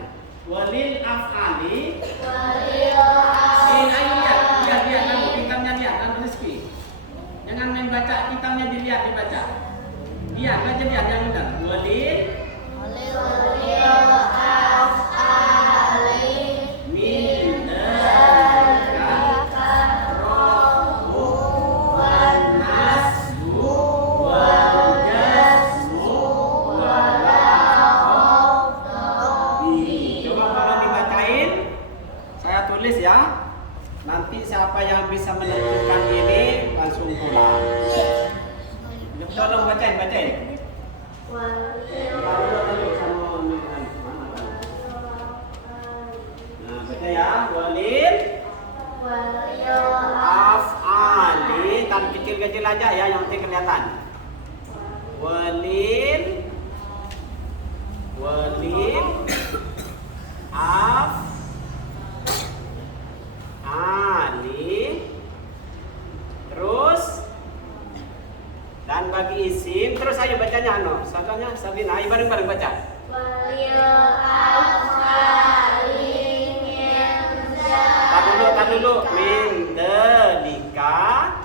Biar dibaca. Biar baca biar yang benar. Walil min dalika rohu wan nasbu wal jasmu wala khawfi. Coba kalau dibacain, saya tulis ya. Nanti siapa yang bisa menentukan ini langsung pulang. Tolong bacain. Nah, baca ya. Walil af'ali. Tan kecil-kecil aja ya, yang penting kelihatan. Walil af'ali. Terus dan bagi isim, terus ayo bacanya Contohnya Sabina, ayo bareng-bareng baca. Tak dulu. Min dalika.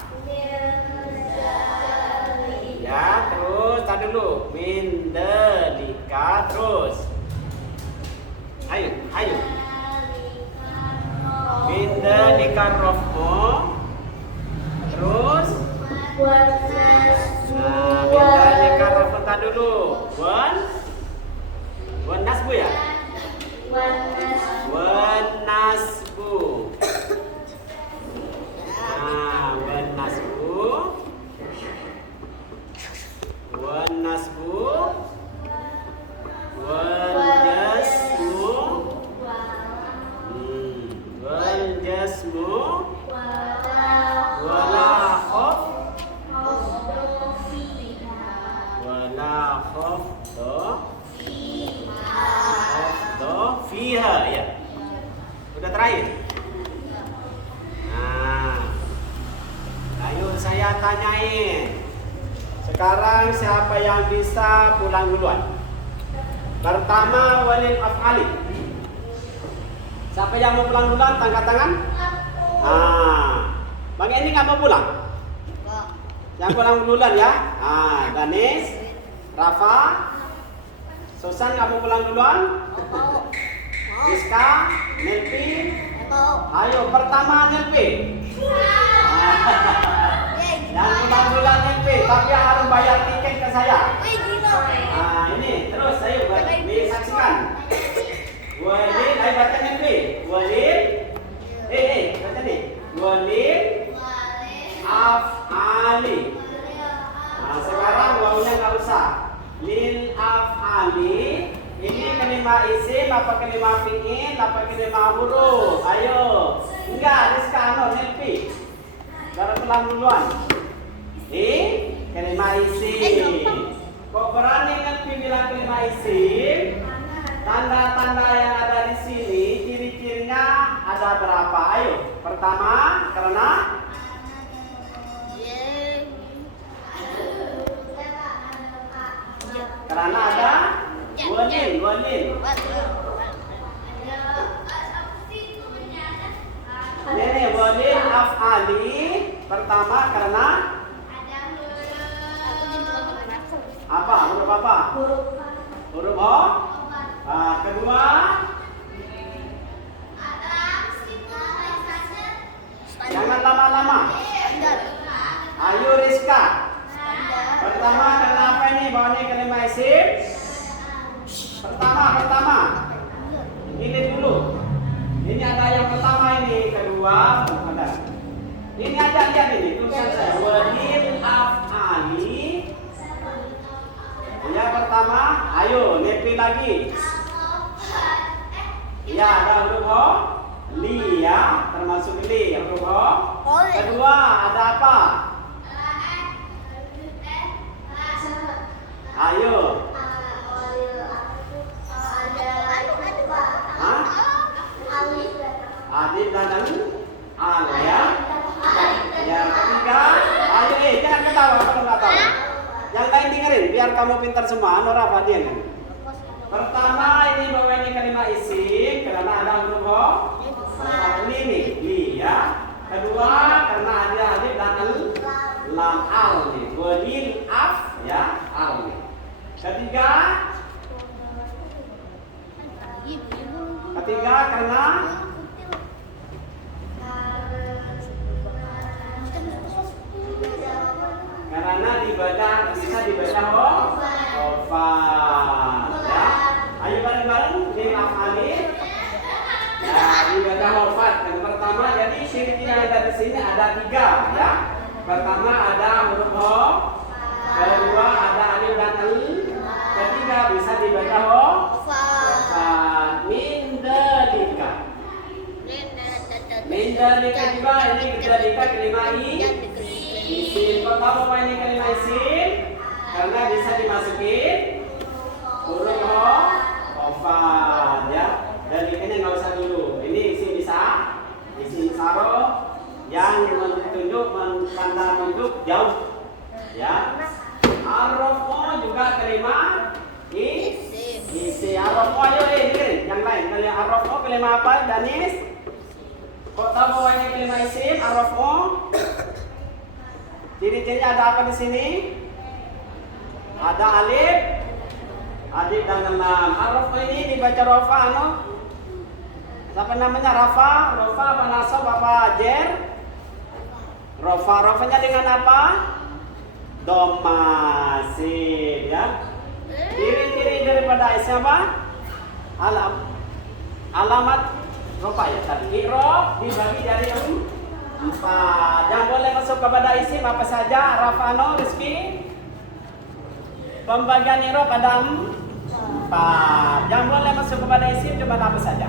Ya, terus tak dulu. Min dalika, terus. Ayo. Min dalika raf'u. Terus. Nah, minta dikarafta dulu. Wan nasbu ya? Wan nasbu. Nah, wan nasbu. Wan jasmu. Wan jasmu. Wala khafdu fiha ya. Udah terakhir. Nah, ayo saya tanyain. Sekarang siapa yang bisa pulang duluan? Pertama walil af'ali. Siapa yang mau pulang duluan? Angkat tangan. Bang ini nggak mau pulang? Yang pulang duluan ya. Danis, Rafa, Susan nggak mau pulang duluan? Rizka, Nelpi. Ayo pertama Nelpi. Yang pulang duluan Nelpi, tapi harus bayar tiket ke saya. Ini terus ayo disaksikan. Walid, ayo baca Nelpi. Walid, baca nih. Walid af'ali. Nah, sekarang wawunya nggak usah. Lil af'ali. Ini kelima isim apa kelima fi'il apa kelima huruf? Ayo. Enggak, Rizka Nelpi. Baru pulang duluan. Kelima isim. Kok berani Nelpi bilang kelima isim? Tanda-tanda yang ada di sini, ciri-cirinya ada berapa? Ayo. Pertama, karena ada walil. Ini walil af'ali. Pertama karena apa? Huruf apa? Huruf O. Kedua jangan lama-lama. Ayo Rizka. Pertama karena apa ini? Bawa ini kelima isim. Pertama. Ini dulu. Ini ada yang pertama ini, kedua ada. Ini aja lihat ini tulisan saya. Walil af'ali. Ya pertama, ayo nepi lagi. Ya ada huruf O. Li ya, termasuk li huruf O. Kedua ada apa? Ayo. Alif dan al ya. Yang ketiga, ayo jangan ketawa kalau nggak tahu. Yang lain dengerin biar kamu pintar semua. Nora Fadil. Pertama ini bawa ini kalimat isim karena ada huruf O. Ini li ya. Kedua karena ada alif dan lam al nih. Walil ketiga karena bisa dibaca hofa. Ya, ayo bareng-bareng ini alif. Ya, dibaca hofa. Yang pertama, jadi syirik yang ada di sini ada 3 ya. Pertama ada huruf ho, kedua ada alif dan alif, ketiga bisa dibaca hofa. Mindalika juga ini mindalika kelima isim. Pertama apa ini kelima isim? Karena bisa dimasukin huruf hofa ya. Dan ini nggak usah dulu. Ini isim bisa, isim saro yang menunjuk tanda nunjuk jauh ya. Arrofo juga kelima isim. Arrofo ayo ini yang lain. Kalau arrofo kelima apa? Danis. Kok tahu bahwa ini kelima isim arrofo? Ciri-cirinya ada apa di sini? Ada alif dan lam. Arrofo ini dibaca rofa no? Apa namanya? Rofa apa nasab apa jer? Rofanya dengan apa? Domasif ya. Ciri-ciri daripada isim apa? Alamat rofa ya. Tadi i'rab dibagi dari 4. Yang boleh masuk kepada isim apa saja? Rafa'no Rizki. Pembagian i'rab ada 4. Yang boleh masuk kepada isim cuma apa saja?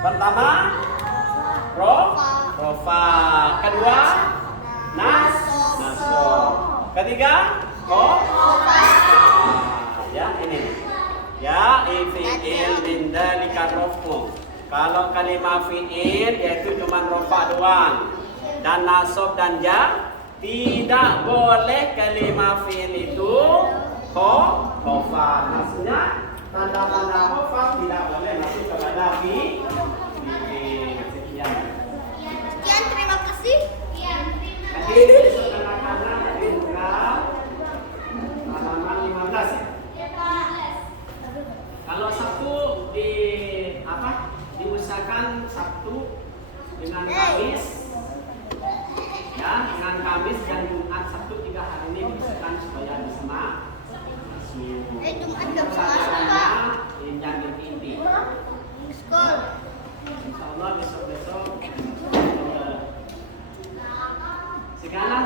Pertama rofa, kedua nasab, ketiga ya ini ya fi'il min dzalika rafu. Kalau kalimat fi'il yaitu cuma rofa doang dan nasab dan ja. Tidak boleh kalimat fi'il itu rofa. Maksudnya tanda-tanda rofa tidak boleh masuk kepada fi'il. Sekian, terima kasih. Nanti besok anak-anak buka halaman 15 ya. Kalau Sabtu diusahakan Sabtu dengan Kamis ya, dengan Kamis dan Jumat. Sabtu 3 hari ini diusahakan supaya bisa masuk. Jumat nggak bisa masuk, Pak. Yang inti. Sekolah. Insya Allah besok-besok. Sekarang